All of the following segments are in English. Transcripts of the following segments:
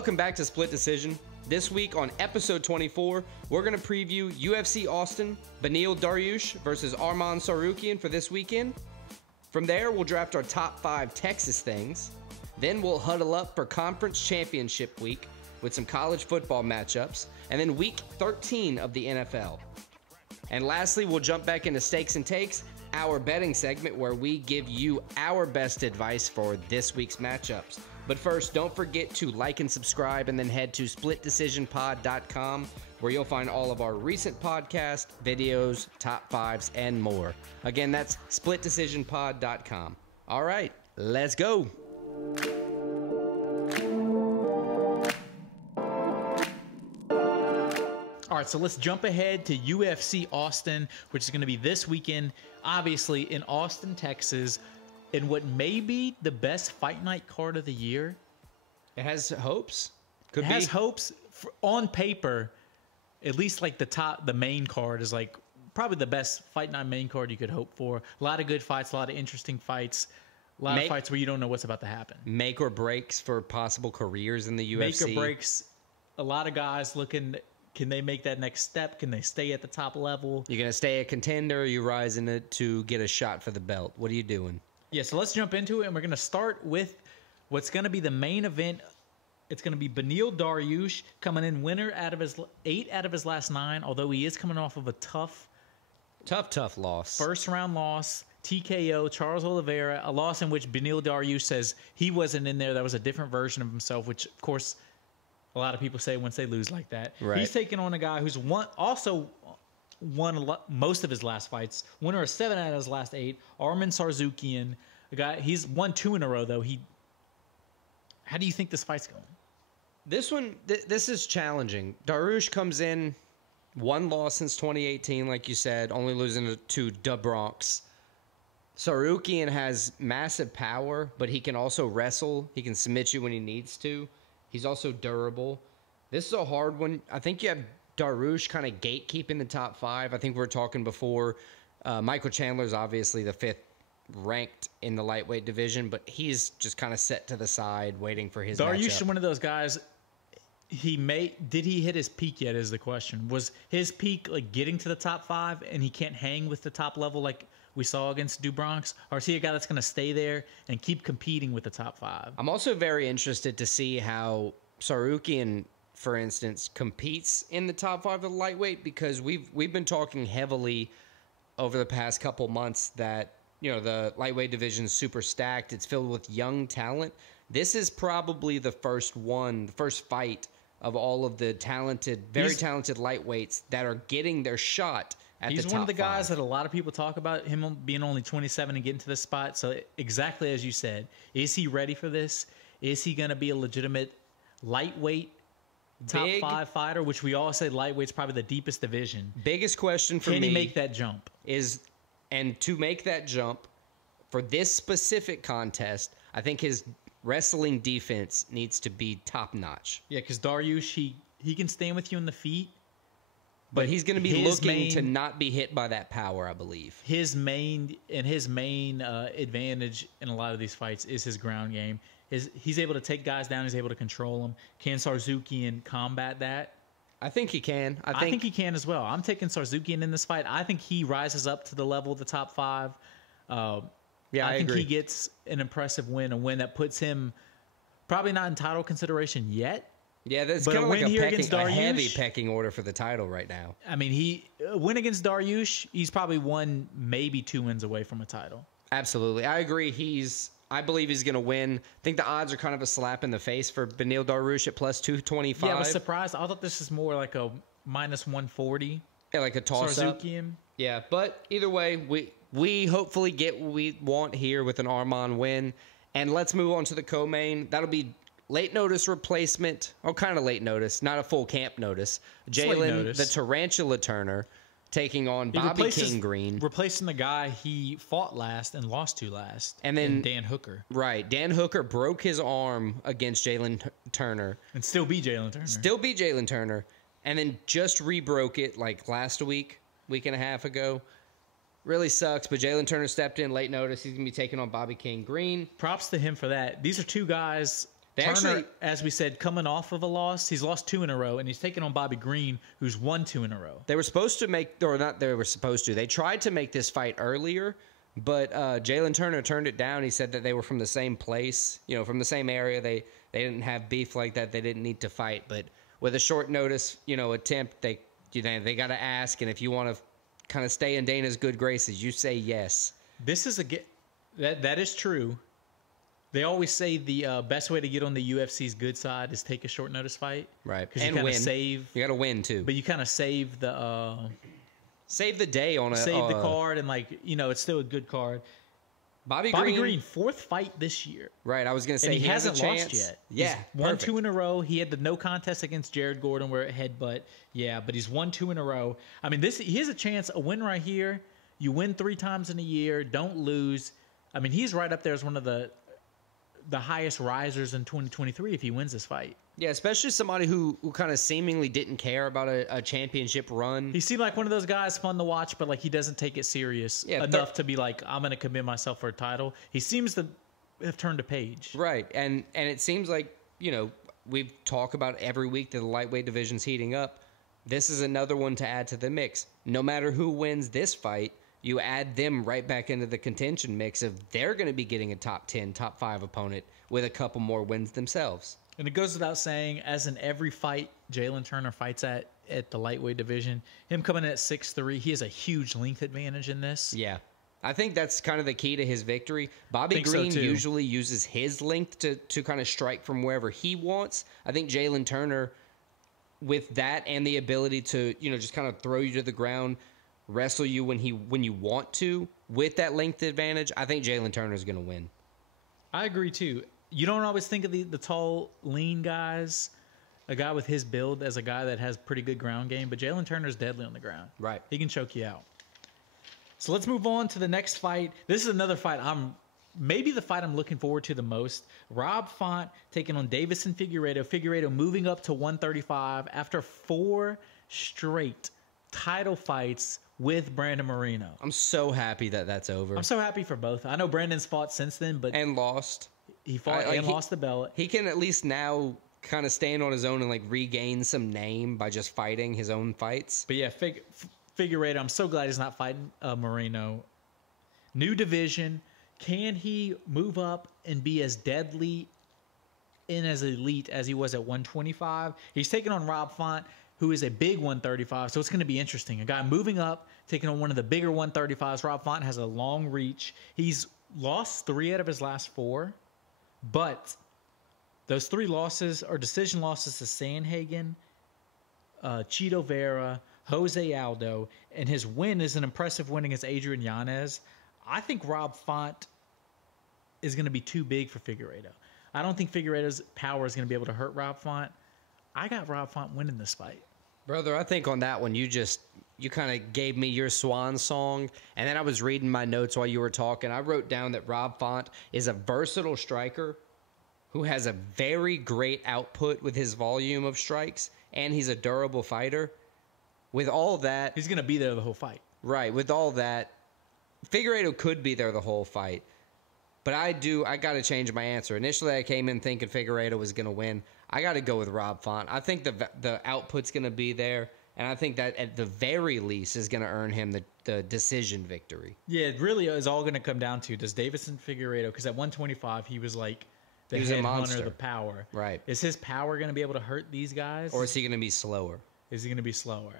Welcome back to Split Decision. This week on episode 24, we're going to preview UFC Austin, Beneil Dariush versus Arman Tsarukyan for this weekend. From there, we'll draft our top 5 Texas things. Then we'll huddle up for conference championship week with some college football matchups, and then week 13 of the NFL. And lastly, we'll jump back into Stakes and Takes, our betting segment where we give you our best advice for this week's matchups. But first, don't forget to like and subscribe, and then head to splitdecisionpod.com where you'll find all of our recent podcasts, videos, top 5s, and more. Again, that's splitdecisionpod.com. All right, let's go. All right, so let's jump ahead to UFC Austin, which is going to be this weekend, obviously in Austin, Texas, in what may be the best fight night card of the year. It has hopes. It has hopes. On paper, at least like the main card is like probably the best fight night main card you could hope for. A lot of good fights, a lot of interesting fights, a lot of fights where you don't know what's about to happen. Make or breaks for possible careers in the UFC. Make or breaks. A lot of guys looking... Can they make that next step? Can they stay at the top level? You're going to stay a contender, or you rise in it to get a shot for the belt? What are you doing? Yeah, so let's jump into it, and we're going to start with what's going to be the main event. It's going to be Beneil Dariush coming in winner out of his 8 out of his last 9, although he is coming off of a tough loss. First-round loss, TKO, Charles Oliveira, a loss in which Beneil Dariush says he wasn't in there. That was a different version of himself, which, of course... A lot of people say once they lose like that. Right. He's taking on a guy who's also won most of his last fights. Winner of 7 out of his last 8. Arman Tsarukyan. A guy, he's won 2 in a row, though. How do you think this fight's going? This one, this is challenging. Dariush comes in, 1 loss since 2018, like you said, only losing to Da Bronx. Tsarukyan has massive power, but he can also wrestle. He can submit you when he needs to. He's also durable. This is a hard one. I think you have Dariush kind of gatekeeping the top 5. I think we were talking before. Michael Chandler's obviously the 5th ranked in the lightweight division, but he's just kind of set to the side waiting for his Dariush matchup. is one of those guys, did he hit his peak yet is the question. Was his peak like getting to the top 5 and he can't hang with the top level like we saw against Da Bronx? Or is he a guy that's going to stay there and keep competing with the top 5? I'm also very interested to see how Tsarukyan, for instance, competes in the top 5 of the lightweight, because we've been talking heavily over the past couple months that, you know, the lightweight division is super stacked. It's filled with young talent. This is probably the first fight of all of the talented, very talented lightweights that are getting their shot. He's one of the guys that a lot of people talk about, him being only 27 and getting to this spot. So exactly as you said, is he ready for this? Is he going to be a legitimate lightweight top 5 fighter, which we all say lightweight's probably the deepest division? Biggest question for me. Can he make that jump? And to make that jump for this specific contest, I think his wrestling defense needs to be top notch. Yeah, because Dariush, he can stand with you in the feet. But he's going to be looking to not be hit by that power, I believe. His main advantage in a lot of these fights is his ground game. He's able to take guys down. He's able to control them. Can Tsarukyan combat that? I think he can. I think he can as well. I'm taking Tsarukyan in this fight. I think he rises up to the level of the top 5. I think agree. he gets an impressive win, a win that puts him probably not in title consideration yet. Yeah, that's kind of like a heavy pecking order for the title right now. I mean, a win against Dariush, he's probably maybe 2 wins away from a title. Absolutely. I agree. I believe he's going to win. I think the odds are kind of a slap in the face for Beneil Dariush at plus 225. Yeah, I was surprised. I thought this is more like a minus 140. Yeah, like a toss-up. Yeah, but either way, we hopefully get what we want here with an Arman win. And let's move on to the co-main. That'll be late notice replacement. Oh, kind of late notice. Not a full camp notice. Jalen, the Tarantula Turner, taking on Bobby King Green. Replacing the guy he fought last and lost to last. And then Dan Hooker. Right. Dan Hooker broke his arm against Jalen Turner. And still beat Jalen Turner. And then just re-broke it like last week and a half ago. Really sucks, but Jalen Turner stepped in late notice. He's going to be taking on Bobby King Green. Props to him for that. These are 2 guys Turner, as we said, coming off of a loss, he's lost 2 in a row, and he's taking on Bobby Green, who's won 2 in a row. They were supposed to They tried to make this fight earlier, but Jalen Turner turned it down. He said that they were from the same place, from the same area. They didn't have beef like that. They didn't need to fight. But with a short notice, attempt, they got to ask. And if you want to kind of stay in Dana's good graces, you say yes. This is that is true. They always say the best way to get on the UFC's good side is take a short notice fight, right? Because you kind of save. You got to win too, but you kind of save the day on the card, and it's still a good card. Bobby Green, 4th fight this year. Right, I was going to say and he hasn't lost yet. Yeah, he's won 2 in a row. He had the no contest against Jared Gordon where it headbutt. Yeah, but he's won 2 in a row. I mean, he has a chance, a win right here. You win 3 times in a year, don't lose. I mean, he's right up there as one of the highest risers in 2023 if he wins this fight. Yeah, especially somebody who kind of seemingly didn't care about a championship run. He seemed like one of those guys fun to watch, but he doesn't take it serious enough to be like, I'm going to commit myself for a title. He seems to have turned a page. Right, and it seems like, we've talked about every week that the lightweight division's heating up. This is another one to add to the mix. No matter who wins this fight, you add them right back into the contention mix of they're going to be getting a top 10, top 5 opponent with a couple more wins themselves. And it goes without saying, as in every fight Jalen Turner fights at the lightweight division, him coming in at 6'3", he has a huge length advantage in this. Yeah. I think that's kind of the key to his victory. Bobby Green usually uses his length to kind of strike from wherever he wants. I think Jalen Turner, with that and the ability to, just kind of throw you to the ground, wrestle you when you want to, with that length advantage, I think Jalen Turner is going to win. I agree too. You don't always think of the tall, lean guys, a guy with his build, as a guy that has pretty good ground game, but Jalen Turner's deadly on the ground. Right. He can choke you out. So let's move on to the next fight. This is another fight maybe the fight I'm looking forward to the most. Rob Font taking on Deiveson Figueiredo. Figueiredo moving up to 135 after 4 straight title fights with Brandon Moreno. I'm so happy that that's over. I'm so happy for both. I know Brandon's fought since then, but and lost. He fought lost the belt. He can at least now kind of stand on his own and regain some name by just fighting his own fights. But yeah, Figueiredo, I'm so glad he's not fighting Moreno. New division. Can he move up and be as deadly and as elite as he was at 125? He's taking on Rob Font, who is a big 135, so it's going to be interesting. A guy moving up, taking on one of the bigger 135s. Rob Font has a long reach. He's lost 3 out of his last 4, but those 3 losses are decision losses to Sandhagen, Chito Vera, Jose Aldo, and his win is an impressive win against Adrian Yanez. I think Rob Font is going to be too big for Figueiredo. I don't think Figueiredo's power is going to be able to hurt Rob Font. I got Rob Font winning this fight. Brother, I think on that one, you kind of gave me your swan song, and then I was reading my notes while you were talking. I wrote down that Rob Font is a versatile striker who has a very great output with his volume of strikes, and he's a durable fighter. With all that... He's going to be there the whole fight. Right. With all that, Figueiredo could be there the whole fight. But I got to change my answer. Initially, I came in thinking Figueiredo was going to win. I got to go with Rob Font. I think the output's going to be there, and I think that at the very least is going to earn him the decision victory. Yeah, it really is all going to come down to, does Deiveson Figueiredo, because at 125 he was like the headhunter, the power. Right. Is his power going to be able to hurt these guys? Or is he going to be slower? Is he going to be slower?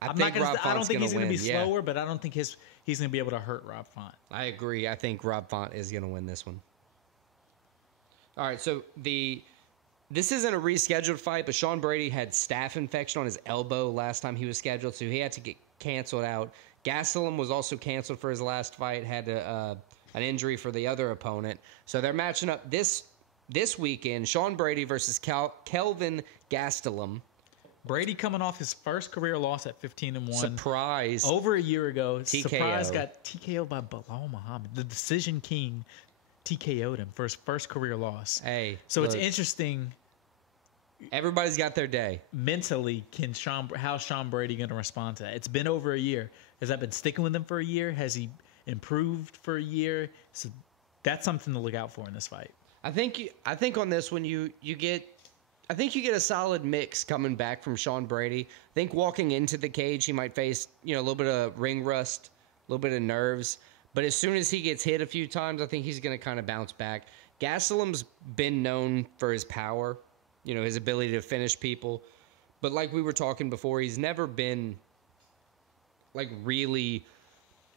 I don't think he's going to be slower, but I don't think he's going to be able to hurt Rob Font. I agree. I think Rob Font is going to win this one. All right, so this isn't a rescheduled fight, but Sean Brady had staph infection on his elbow last time he was scheduled, so he had to get canceled out. Gastelum was also canceled for his last fight, had an injury for the other opponent. So they're matching up this weekend, Sean Brady versus Kelvin Gastelum. Brady coming off his first career loss at 15-1. Surprise. Over a year ago. TKO. Surprise got TKO'd by Bilal Muhammad. The decision king TKO'd him for his first career loss. Hey. So look, it's interesting. Everybody's got their day. Mentally, how's Sean Brady going to respond to that? It's been over a year. Has that been sticking with him for a year? Has he improved for a year? So that's something to look out for in this fight. I think on this one you get a solid mix coming back from Sean Brady. I think walking into the cage he might face, a little bit of ring rust, a little bit of nerves, but as soon as he gets hit a few times, I think he's going to kind of bounce back. Gastelum's been known for his power, his ability to finish people, but like we were talking before, he's never been like really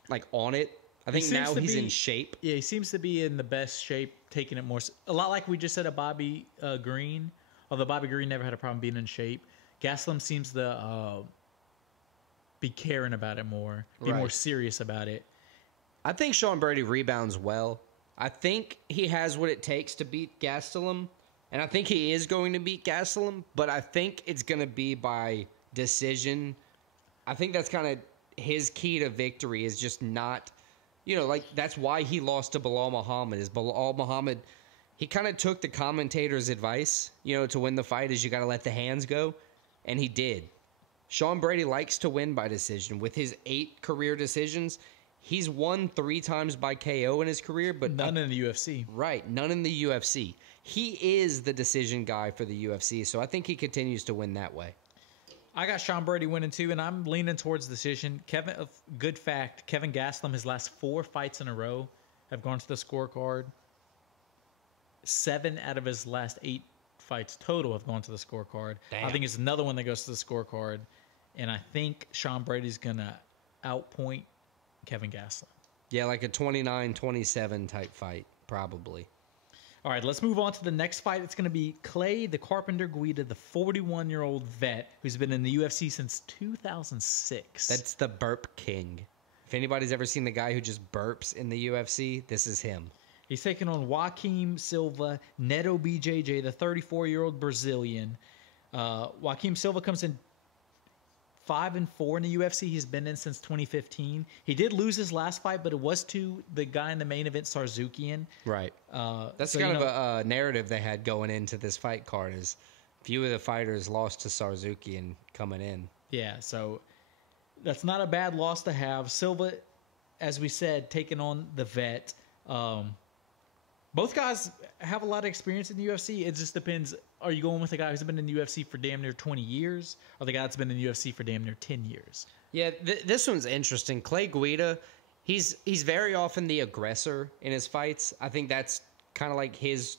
like on it. I think now he's in shape. Yeah, he seems to be in the best shape, taking it more. A lot like we just said of Bobby Green, although Bobby Green never had a problem being in shape. Gastelum seems to be caring about it more, be more serious about it. I think Sean Brady rebounds well. I think he has what it takes to beat Gastelum, and I think he is going to beat Gastelum, but I think it's going to be by decision. I think that's kind of his key to victory is just not... that's why he lost to Belal Muhammad. Belal Muhammad, he kind of took the commentator's advice, to win the fight is you got to let the hands go, and he did. Sean Brady likes to win by decision. With his 8 career decisions, he's won 3 times by KO in his career, but none in the UFC. Right, none in the UFC. He is the decision guy for the UFC, so I think he continues to win that way. I got Sean Brady winning too, and I'm leaning towards decision. Good fact, Kevin Gastelum, his last 4 fights in a row have gone to the scorecard. 7 out of his last 8 fights total have gone to the scorecard. Damn. I think it's another one that goes to the scorecard, and I think Sean Brady's going to outpoint Kevin Gastelum. Yeah, like a 29-27 type fight, probably. All right, let's move on to the next fight. It's going to be Clay the Carpenter Guida, the 41-year-old vet who's been in the UFC since 2006. That's the burp king. If anybody's ever seen the guy who just burps in the UFC, this is him. He's taking on Joaquim Silva, Neto BJJ, the 34-year-old Brazilian. Joaquim Silva comes in 5-4 in the UFC. He's been in since 2015. He did lose his last fight, but it was to the guy in the main event, Tsarukyan. Right. That's kind of a narrative they had going into this fight card is few of the fighters lost to Tsarukyan coming in. Yeah, so that's not a bad loss to have. Silva, as we said, taking on the vet. Both guys have a lot of experience in the UFC. It just depends. Are you going with a guy who's been in the UFC for damn near 20 years or the guy that's been in the UFC for damn near 10 years? Yeah, this one's interesting. Clay Guida, he's very often the aggressor in his fights. I think that's kind of like his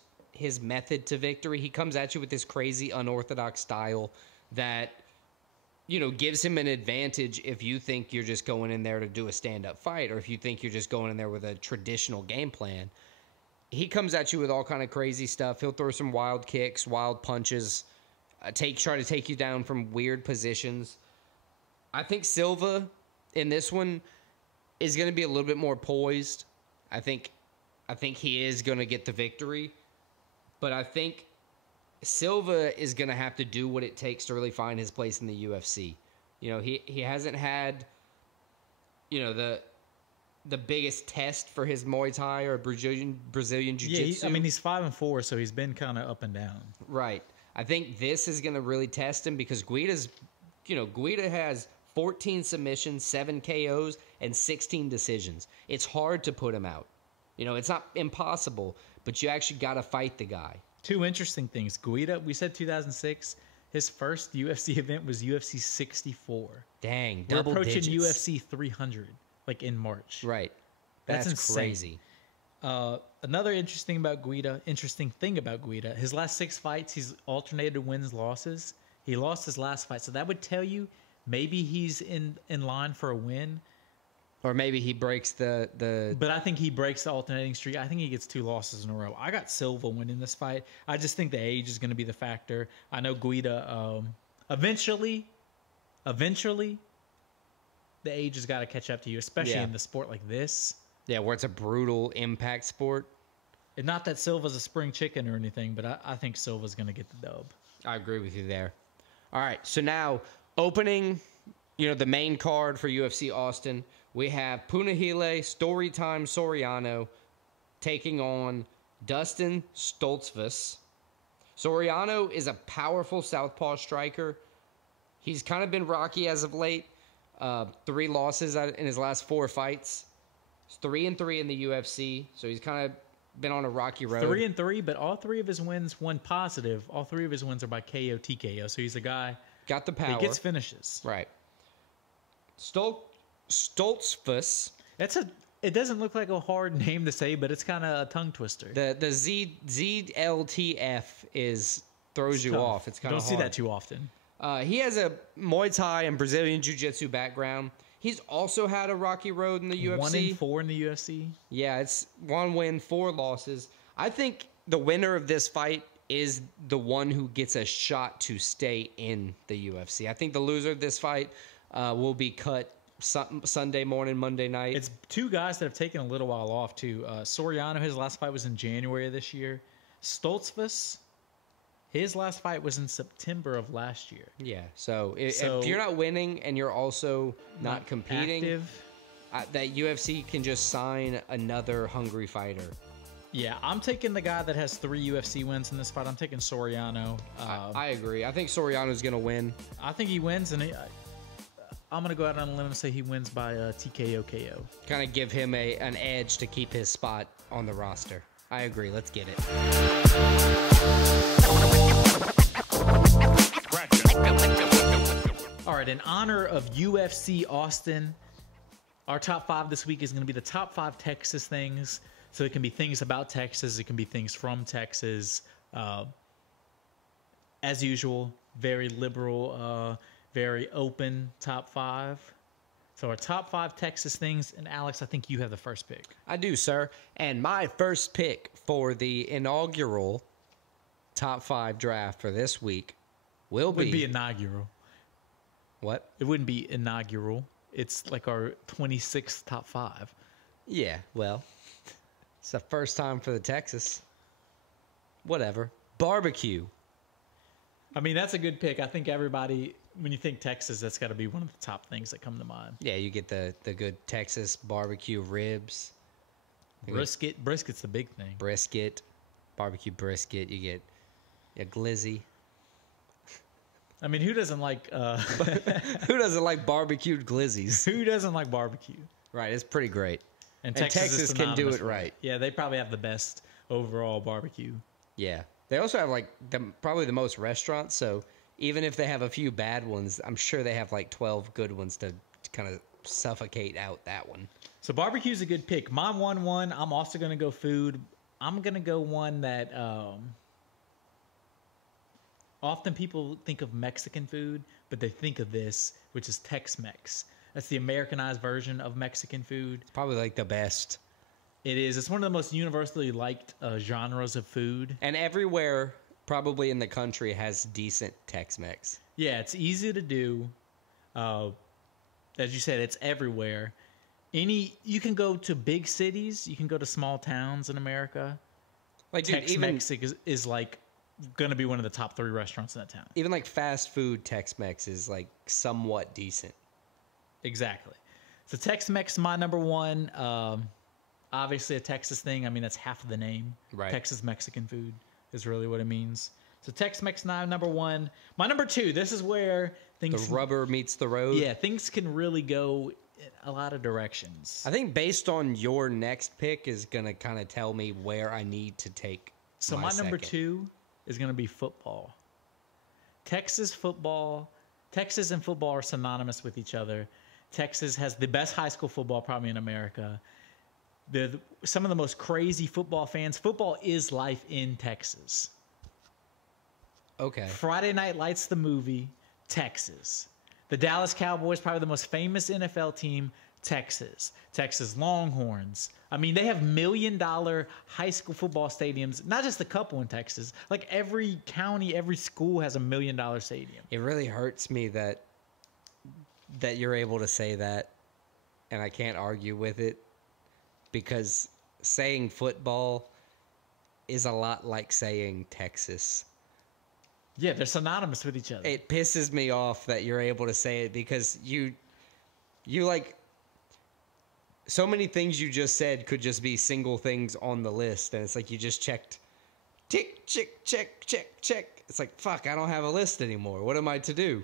method to victory. He comes at you with this crazy unorthodox style that, gives him an advantage if you think you're just going in there to do a stand-up fight or if you think you're just going in there with a traditional game plan. He comes at you with all kind of crazy stuff. He'll throw some wild kicks, wild punches, try to take you down from weird positions. I think Silva in this one is going to be a little bit more poised. I think he is going to get the victory, but I think Silva is going to have to do what it takes to really find his place in the UFC. He hasn't had, the biggest test for his Muay Thai or Brazilian Jiu-Jitsu. Yeah, he's 5-4, so he's been kind of up and down. Right. I think this is going to really test him because Guida has 14 submissions, 7 KOs, and 16 decisions. It's hard to put him out. It's not impossible, but you actually got to fight the guy. 2 interesting things. Guida, we said 2006. His first UFC event was UFC 64. Dang, We're double approaching digits. UFC 300. Like in March. Right. That's crazy. Another interesting thing about Guida, his last 6 fights, he's alternated wins, losses. He lost his last fight. So that would tell you maybe he's in line for a win. Or maybe he breaks the... But I think he breaks the alternating streak. I think he gets 2 losses in a row. I got Silva winning this fight. I just think the age is going to be the factor. I know Guida, eventually... the age has got to catch up to you, especially in the sport like this. Yeah, where it's a brutal impact sport. And not that Silva's a spring chicken or anything, but I think Silva's going to get the dub. I agree with you there. All right, so now opening, the main card for UFC Austin, we have Punahele Storytime Soriano taking on Dustin Stoltzfus. Soriano is a powerful southpaw striker. He's kind of been rocky as of late. 3 losses in his last 4 fights. He's 3-3 in the UFC, so he's kind of been on a rocky road. 3-3, but all three of his wins, one positive. All three of his wins are by KO, TKO. So he's a guy got the power. He gets finishes. Right. Stoltzfus. It doesn't look like a hard name to say, but it's kind of a tongue twister. The ZLTF throws you off. It's kind of hard. Don't see that too often. He has a Muay Thai and Brazilian Jiu-Jitsu background. He's also had a rocky road in the UFC. 1-4 in the UFC. Yeah, it's 1 win, 4 losses. I think the winner of this fight is the one who gets a shot to stay in the UFC. I think the loser of this fight will be cut Sunday morning, Monday night. It's two guys that have taken a little while off, too. Soriano, his last fight was in January of this year. Stoltzfus, his last fight was in September of last year. Yeah, so if you're not winning and you're also not competing, that UFC can just sign another hungry fighter. Yeah, I'm taking the guy that has 3 UFC wins in this fight. I'm taking Soriano. I agree. I think Soriano's going to win. I think he wins, and I'm going to go out on a limb and say he wins by TKO KO. Kind of give him an edge to keep his spot on the roster. I agree. Let's get it. All right, in honor of UFC Austin, our top 5 this week is going to be the top 5 Texas things. So it can be things about Texas. It can be things from Texas. As usual, very liberal, very open top 5. So our top 5 Texas things. And Alex, I think you have the first pick. I do, sir. And my first pick for the inaugural top 5 draft for this week would be inaugural. What? It wouldn't be inaugural. It's like our 26th top 5. Yeah, well, it's the first time for the Texas. Whatever. Barbecue. I mean, that's a good pick. I think everybody, when you think Texas, that's got to be one of the top things that come to mind. Yeah, you get the good Texas barbecue ribs. Brisket. Brisket's the big thing. Brisket. Barbecue brisket. You get glizzy. I mean, who doesn't like... who doesn't like barbecued glizzies? Who doesn't like barbecue? Right, it's pretty great. And Texas can do it right. Yeah, they probably have the best overall barbecue. Yeah. They also have probably the most restaurants, so even if they have a few bad ones, I'm sure they have 12 good ones to kind of suffocate out that one. So barbecue's a good pick. My 1-1, I'm also going to go food. I'm going to go one that often people think of Mexican food, but they think of this, which is Tex-Mex. That's the Americanized version of Mexican food. It's probably the best. It is. It's one of the most universally liked genres of food. And everywhere, probably in the country, has decent Tex-Mex. Yeah, it's easy to do. As you said, it's everywhere. You can go to big cities. You can go to small towns in America. Tex-Mex is going to be one of the top 3 restaurants in that town. Even fast food Tex-Mex is somewhat decent. Exactly. So Tex-Mex, my number 1. Obviously a Texas thing. I mean, that's half of the name. Right. Texas Mexican food is really what it means. So Tex-Mex, number 1. My number 2, this is where things... The rubber meets the road. Yeah, things can really go in a lot of directions. I think based on your next pick is going to kind of tell me where I need to take my number 2 is going to be football. Texas and football are synonymous with each other. Texas has the best high school football probably in America. Some of the most crazy football fans. Football is life in Texas. Okay. Friday Night Lights, the movie, Texas. The Dallas Cowboys, probably the most famous NFL team, Texas. Texas Longhorns. I mean, they have $1 million high school football stadiums. Not just a couple in Texas. Every county, every school has $1 million stadium. It really hurts me that you're able to say that, and I can't argue with it, because saying football is a lot like saying Texas. Yeah, they're synonymous with each other. It pisses me off that you're able to say it, because you so many things you just said could just be single things on the list, and it's you just checked tick, check. It's fuck, I don't have a list anymore. What am I to do?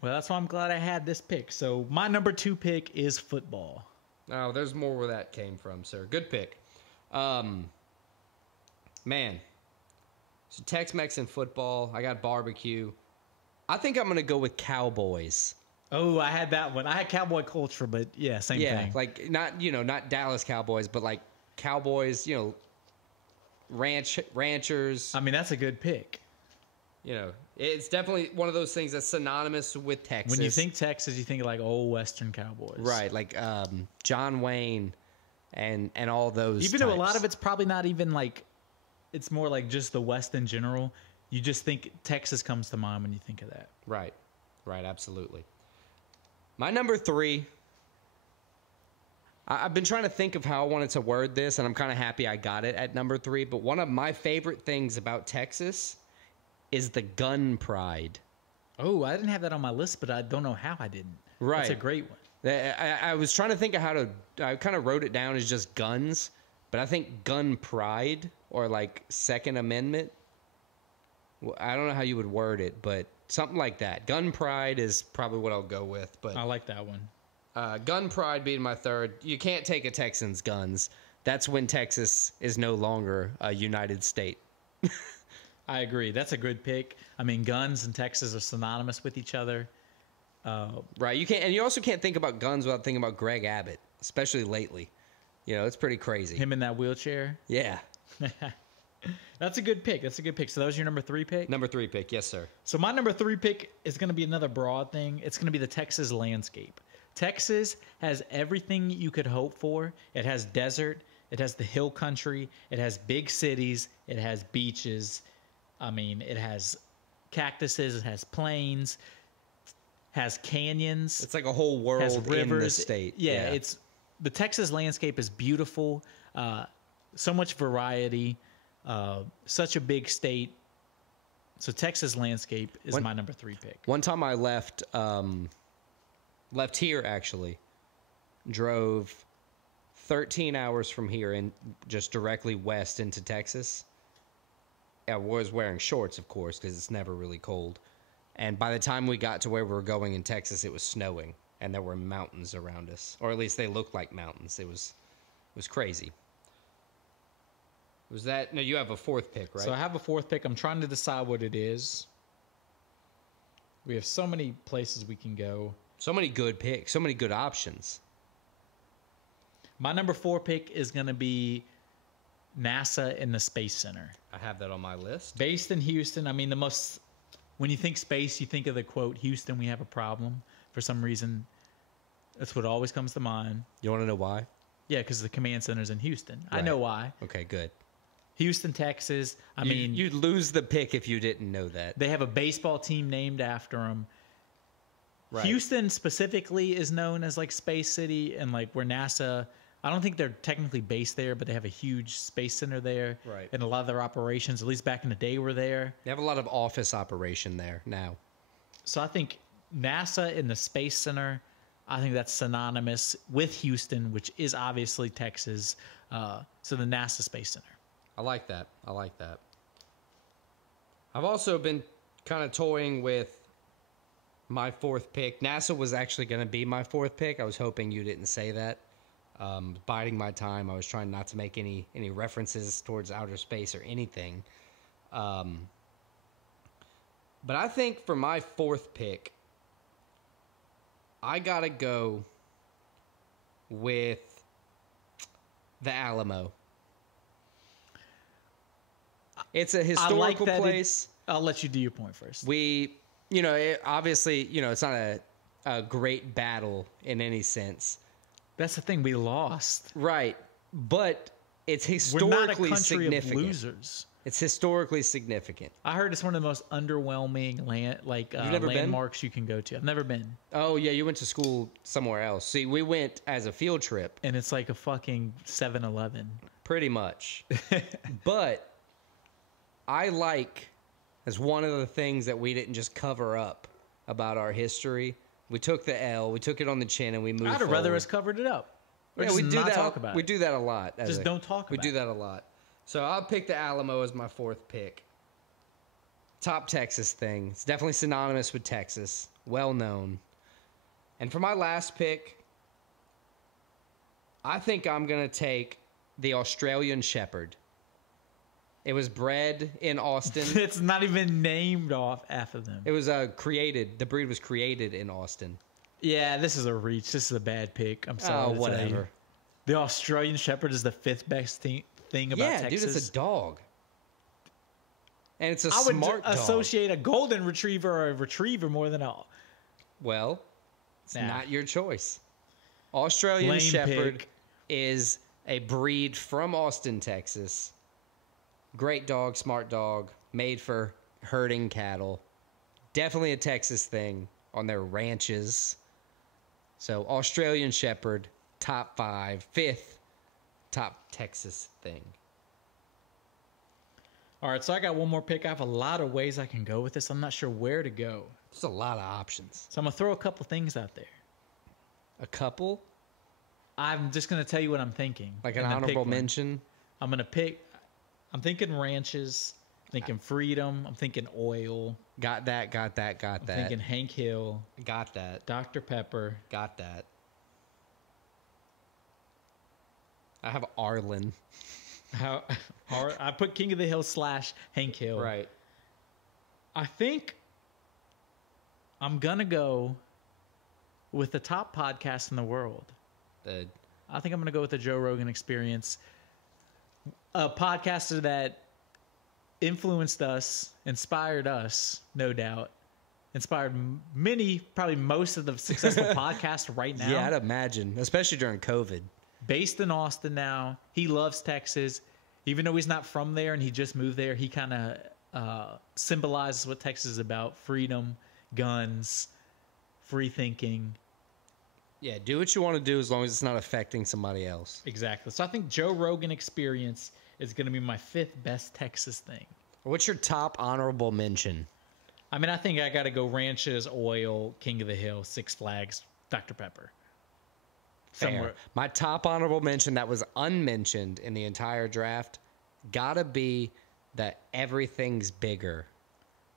Well, that's why I'm glad I had this pick. So my number 2 pick is football. Oh, there's more where that came from, sir. Good pick. Man. So Tex-Mex and football. I got barbecue. I think I'm going to go with Cowboys. Oh, I had that one. I had cowboy culture, but yeah, same thing. Yeah, like not Dallas Cowboys, but like Cowboys, ranchers. I mean, that's a good pick. It's definitely one of those things that's synonymous with Texas. When you think Texas, you think like old Western Cowboys. Right, like John Wayne and all those Even though a lot of it's probably not even like, it's more like just the West in general. You just think Texas comes to mind when you think of that. Right, absolutely. My number 3, I've been trying to think of how I wanted to word this, and I'm kind of happy I got it at number 3, but one of my favorite things about Texas is the gun pride. Oh, I didn't have that on my list, but I don't know how I didn't. Right. That's a great one. I was trying to think of how to, I kind of wrote it down as just guns, but I think gun pride or like Second Amendment, I don't know how you would word it, but something like that. Gun pride is probably what I'll go with. But I like that one. Gun pride being my third. You can't take a Texan's guns. That's when Texas is no longer a united state. I agree. That's a good pick. I mean, guns and Texas are synonymous with each other. Right. You can't, and you also can't think about guns without thinking about Greg Abbott, especially lately. It's pretty crazy. Him in that wheelchair. Yeah. That's a good pick. So that was your number 3 pick? Number 3 pick. Yes, sir. So my number 3 pick is going to be another broad thing. It's going to be the Texas landscape. Texas has everything you could hope for. It has desert. It has the hill country. It has big cities. It has beaches. I mean, it has cactuses. It has plains. Has canyons. It's like a whole world has rivers. In the state. Yeah, the Texas landscape is beautiful. So much variety. Such a big state. So Texas landscape is my number 3 pick. One time I left here actually, drove 13 hours from here and just directly west into Texas. I was wearing shorts, of course, because it's never really cold. And by the time we got to where we were going in Texas, it was snowing and there were mountains around us, or at least they looked like mountains. It was crazy. Was that? No, you have a 4th pick, right? So I have a 4th pick. I'm trying to decide what it is. We have so many places we can go. So many good picks. So many good options. My number 4 pick is going to be NASA and the Space Center. I have that on my list. Based in Houston. I mean, when you think space, you think of the quote, Houston, we have a problem. For some reason, that's what always comes to mind. You want to know why? Yeah, because the command center's in Houston. Right. I know why. Okay, good. Houston, Texas. I mean, you'd lose the pick if you didn't know that. They have a baseball team named after them. Right. Houston specifically is known as like Space City, and like where NASA, I don't think they're technically based there, but they have a huge space center there. Right. And a lot of their operations, at least back in the day, were there. They have a lot of office operation there now. So I think NASA and the Space Center, I think that's synonymous with Houston, which is obviously Texas. So the NASA Space Center. I like that. I've also been kind of toying with my 4th pick. NASA was actually going to be my 4th pick. I was hoping you didn't say that. Biding my time. I was trying not to make any references towards outer space or anything. But I think for my 4th pick, I got to go with the Alamo. It's a historical place. I'll let you do your point first. Obviously, it's not a great battle in any sense. That's the thing. We lost. Right. But it's historically We're not a country significant. Of losers. It's historically significant. I heard it's one of the most underwhelming landmarks you can go to. I've never been. Oh, yeah. You went to school somewhere else. See, we went as a field trip. And it's like a fucking 7-Eleven. Pretty much. But I like, as one of the things that we didn't just cover up about our history, we took the L, we took it on the chin, and we moved forward. I'd rather us covered it up. Yeah, we do that. Talk about we do that a lot. Just don't talk about it. We do that a lot. So I'll pick the Alamo as my 4th pick. Top Texas thing. It's definitely synonymous with Texas. Well known. And for my last pick, I think I'm going to take the Australian Shepherd. It was bred in Austin. It's not even named off after them. It was created. The breed was created in Austin. Yeah, this is a reach. This is a bad pick. I'm sorry. Oh, whatever. The Australian Shepherd is the 5th best thing about Texas. Yeah, dude, it's a dog. And it's a I smart would associate a golden retriever or a retriever more than all. Well, it's not your choice. Australian Lame Shepherd pick. is a breed from Austin, Texas. Great dog, smart dog, made for herding cattle. Definitely a Texas thing on their ranches. So Australian Shepherd, top 5, 5th top Texas thing. All right, so I got one more pick. I have a lot of ways I can go with this. I'm not sure where to go. There's a lot of options. So I'm going to throw a couple things out there. A couple? I'm just going to tell you what I'm thinking. Like an honorable mention? I'm going to pick... I'm thinking ranches. I'm thinking Freedom. I'm thinking oil. Got that. I'm thinking Hank Hill. Got that. Dr. Pepper. Got that. I have Arlen. I put King of the Hill / Hank Hill. Right. I think I'm going to go with the top podcast in the world. I think I'm going to go with the Joe Rogan Experience. A podcaster that influenced us, inspired us, no doubt. Inspired many, probably most of the successful podcasts right now. Yeah, I'd imagine, especially during COVID. Based in Austin now. He loves Texas. Even though he's not from there and he just moved there, he kind of symbolizes what Texas is about. Freedom, guns, free thinking. Yeah, do what you want to do as long as it's not affecting somebody else. Exactly. So I think Joe Rogan Experience is going to be my 5th best Texas thing. What's your top honorable mention? I mean, I think I got to go Ranches, Oil, King of the Hill, Six Flags, Dr. Pepper. Fair. My top honorable mention that was unmentioned in the entire draft gotta be that everything's bigger.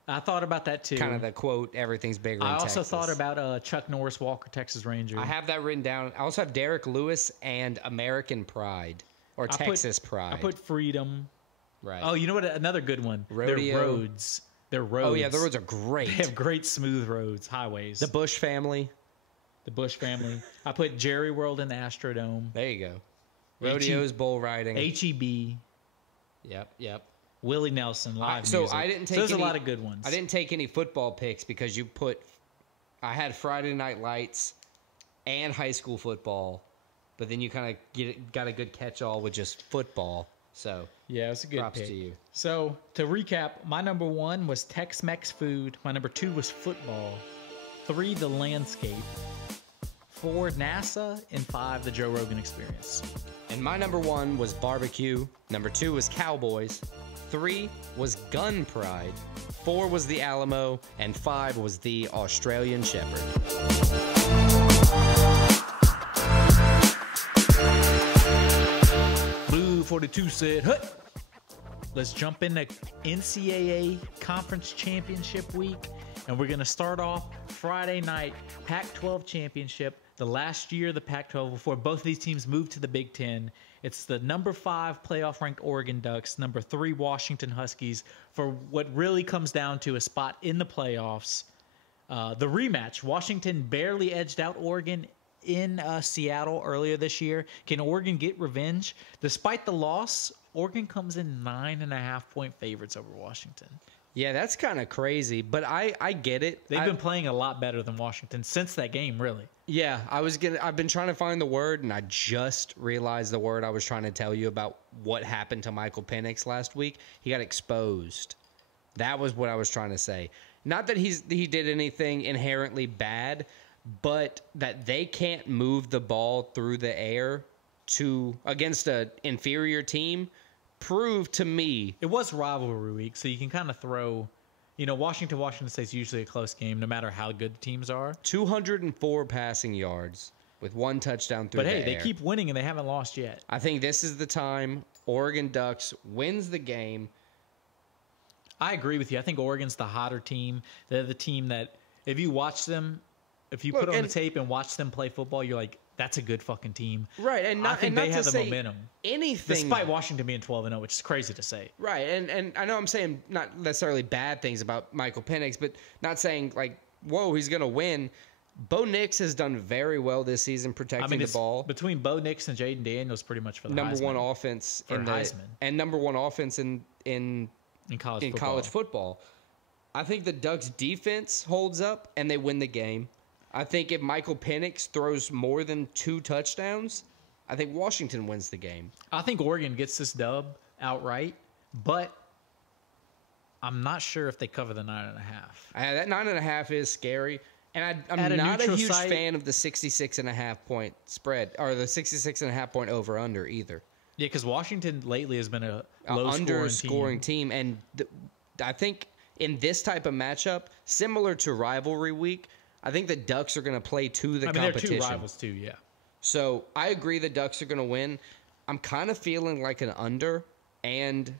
I thought about that too. Kind of the quote, everything's bigger in Texas. I also thought about Chuck Norris Walker, Texas Ranger. I have that written down. I also have Derek Lewis and American Pride or Texas Pride. I put Freedom. Right. Oh, you know what? Another good one. Rodeo. They're roads. They're roads. Oh, yeah, the roads are great. They have great smooth roads, highways. The Bush family. The Bush family. I put Jerry World in the Astrodome. There you go. Rodeos, bull riding. HEB. Yep. Willie Nelson, live so music. I didn't take There's a lot of good ones. I didn't take any football picks because you put... I had Friday Night Lights and high school football, but then you kind of got a good catch-all with just football. So yeah, it's a good props pick. to you. So to recap, my number 1 was Tex-Mex food. My number 2 was football. 3, the landscape. 4, NASA, and 5, the Joe Rogan Experience. And my number 1 was barbecue. Number 2 was Cowboys. 3 was Gun Pride. 4 was the Alamo. And 5 was the Australian Shepherd. Blue 42 said, "Hut." Let's jump into NCAA Conference Championship Week. And we're going to start off Friday night, Pac-12 Championship, the last year of the Pac-12 before both of these teams moved to the Big Ten. It's the number 5 playoff-ranked Oregon Ducks, number 3 Washington Huskies, for what really comes down to a spot in the playoffs. The rematch, Washington barely edged out Oregon in Seattle earlier this year. Can Oregon get revenge? Despite the loss, Oregon comes in 9.5-point favorites over Washington. Yeah, that's kind of crazy, but I get it. They've been playing a lot better than Washington since that game, really. Yeah, I've been trying to find the word, and I just realized the word I was trying to tell you about what happened to Michael Penix last week. He got exposed. That was what I was trying to say. Not that he did anything inherently bad, but that they can't move the ball through the air against an inferior team proved to me. It was rivalry week, so you can kind of throw, Washington State's usually a close game no matter how good the teams are. 204 passing yards with 1 touchdown through the air. But hey, they keep winning and they haven't lost yet. I think this is the time Oregon Ducks wins the game. I agree with you. I think Oregon's the hotter team. They're the team that if you watch them, if you put on the tape and watch them play football, you're like, That's a good fucking team. Right, and I think not they have to the say momentum. Anything, despite Washington being 12-0, which is crazy to say. Right, and I know I'm saying not necessarily bad things about Michael Penix, but not saying like, whoa, he's gonna win. Bo Nix has done very well this season protecting the ball. Between Bo Nix and Jaden Daniels, pretty much for the number Heisman. one offense for Heisman. And number one offense in college football. I think the Ducks defense holds up and they win the game. I think if Michael Penix throws more than 2 touchdowns, I think Washington wins the game. I think Oregon gets this dub outright, but I'm not sure if they cover the 9.5. That 9.5 is scary. And I'm not a huge fan of the 66.5 point spread or the 66.5 point over under either. Yeah, because Washington lately has been a low underscoring team. And I think in this type of matchup, similar to rivalry week, I think the Ducks are going to play to the competition. They're 2 rivals too, yeah. So I agree the Ducks are going to win. I'm kind of feeling like an under and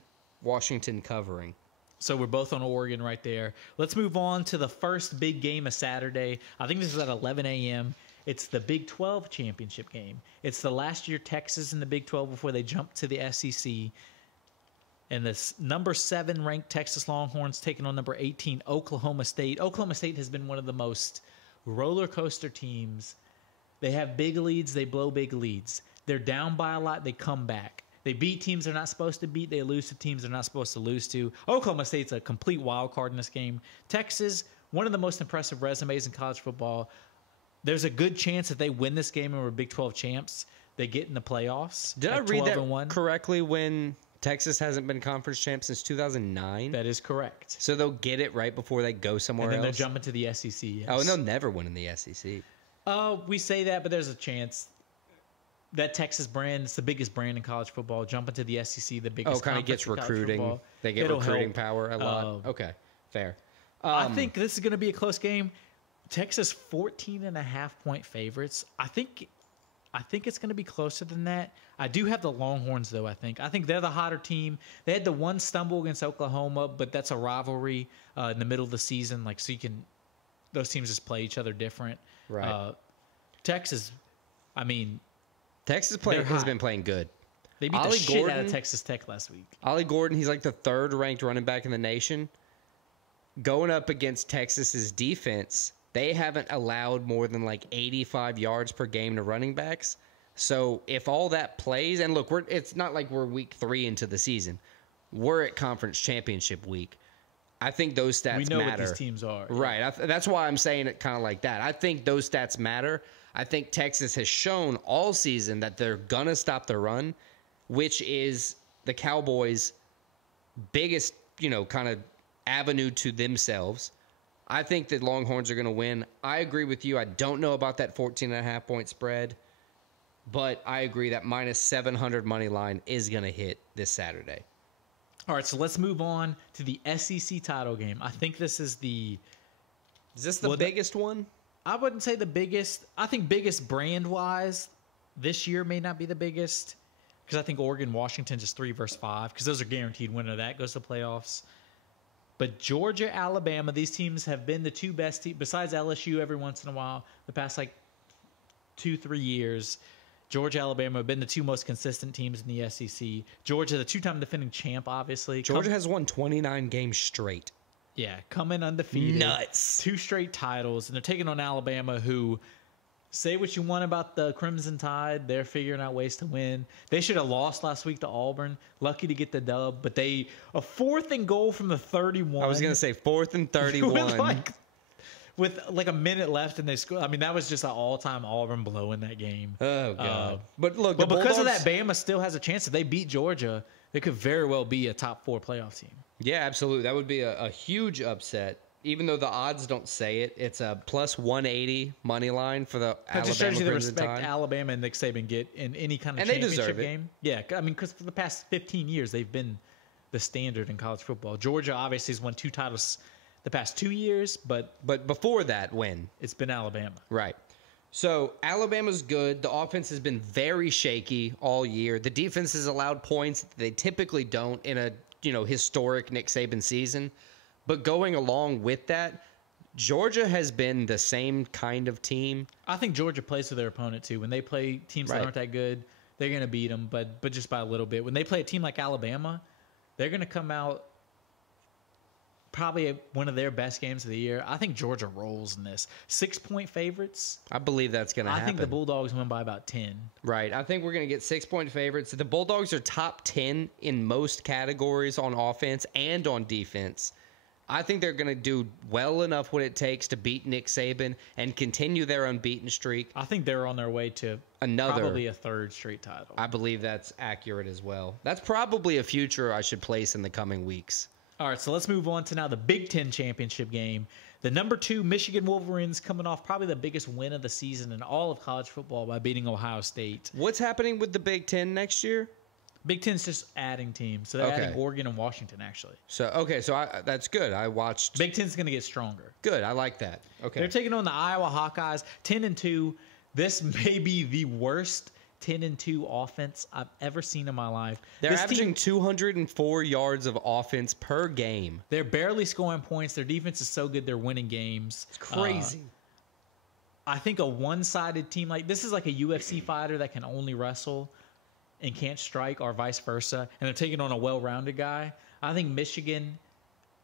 Washington covering. So we're both on Oregon right there. Let's move on to the first big game of Saturday. I think this is at 11 a.m. It's the Big 12 championship game. It's the last year Texas in the Big 12 before they jumped to the SEC. And this number 7 ranked Texas Longhorns taking on number 18 Oklahoma State. Oklahoma State has been one of the most roller coaster teams. They have big leads. They blow big leads. They're down by a lot. They come back. They beat teams they're not supposed to beat. They lose to teams they're not supposed to lose to. Oklahoma State's a complete wild card in this game. Texas, one of the most impressive resumes in college football. There's a good chance that they win this game and we're Big 12 champs. They get in the playoffs. Did I read that correctly when Texas hasn't been conference champs since 2009? That is correct. So they'll get it right before they go somewhere else? And then they're jumping to the SEC. Yes. Oh, and they'll never win in the SEC. We say that, but there's a chance. That Texas brand, it's the biggest brand in college football. Jumping to the SEC, the biggest. Oh, kind of gets recruiting. They get recruiting power a lot. Okay, fair. I think this is going to be a close game. Texas 14.5 point favorites. I think it's going to be closer than that. I do have the Longhorns though. I think they're the hotter team. They had the one stumble against Oklahoma, but that's a rivalry in the middle of the season. Like so, those teams just play each other different. Right. Texas, I mean. Texas has been playing good. They beat the shit out of Texas Tech last week. Ollie Gordon, he's like the 3rd ranked running back in the nation. Going up against Texas's defense, they haven't allowed more than like 85 yards per game to running backs. So if all that plays, and look, it's not like we're week 3 into the season. We're at conference championship week. I think those stats matter. We know what these teams are. Right. That's why I'm saying it kind of like that. I think those stats matter. I think Texas has shown all season that they're going to stop the run, which is the Cowboys' biggest, kind of avenue to themselves. I think that Longhorns are going to win. I agree with you. I don't know about that 14.5 point spread, but I agree that minus 700 money line is going to hit this Saturday. All right, so let's move on to the SEC title game. I think this is the... Is this the biggest one? I wouldn't say the biggest. I think biggest brand-wise this year may not be the biggest because I think Oregon, Washington just 3 versus 5 because those are guaranteed winner. That goes to playoffs. But Georgia, Alabama, these teams have been the 2 best teams, besides LSU every once in a while, the past 2-3 years. Georgia, Alabama have been the 2 most consistent teams in the SEC. Georgia, the 2-time defending champ, obviously. Georgia has won 29 games straight. Yeah, coming undefeated. Nuts. 2 straight titles, and they're taking on Alabama, who, say what you want about the Crimson Tide, they're figuring out ways to win. They should have lost last week to Auburn. Lucky to get the dub, but a 4th and goal from the 31. I was going to say 4th and 31. with a minute left, and they scored. I mean, that was just an all-time Auburn blow in that game. Oh, God. But look, because of that, Bama still has a chance. If they beat Georgia, they could very well be a top 4 playoff team. Yeah, absolutely. That would be a huge upset. Even though the odds don't say it, it's a plus 180 money line for the Alabama Crimson Tide. That just shows you the respect Alabama and Nick Saban get in any kind of championship game. Yeah, I mean, because for the past 15 years, they've been the standard in college football. Georgia obviously has won 2 titles the past 2 years, but before that, when? It's been Alabama. Right. So Alabama's good. The offense has been very shaky all year. The defense has allowed points they typically don't in a historic Nick Saban season. But going along with that, Georgia has been the same kind of team. I think Georgia plays to their opponent too. When they play teams that aren't that good, they're going to beat them, but just by a little bit. When they play a team like Alabama, they're going to come out probably one of their best games of the year. I think Georgia rolls in this. 6-point favorites. I believe that's going to happen. I think the Bulldogs win by about 10. Right. I think we're going to get 6-point favorites. The Bulldogs are top 10 in most categories on offense and on defense. I think they're going to do well enough what it takes to beat Nick Saban and continue their unbeaten streak. I think they're on their way to probably a third straight title. I believe that's accurate as well. That's probably a future I should place in the coming weeks. All right, so let's move on to now the Big Ten championship game. The number 2 Michigan Wolverines coming off probably the biggest win of the season in all of college football by beating Ohio State. What's happening with the Big Ten next year? Big Ten's just adding teams. So they're adding Oregon and Washington, actually. So that's good. I watched. Big Ten's going to get stronger. Good. I like that. Okay. They're taking on the Iowa Hawkeyes, 10-2. This may be the worst 10-2 offense I've ever seen in my life. They're averaging 204 yards of offense per game. They're barely scoring points. Their defense is so good they're winning games. It's crazy. I think a one-sided team like this is like a UFC fighter that can only wrestle and can't strike, or vice versa, and they're taking on a well-rounded guy. I think Michigan,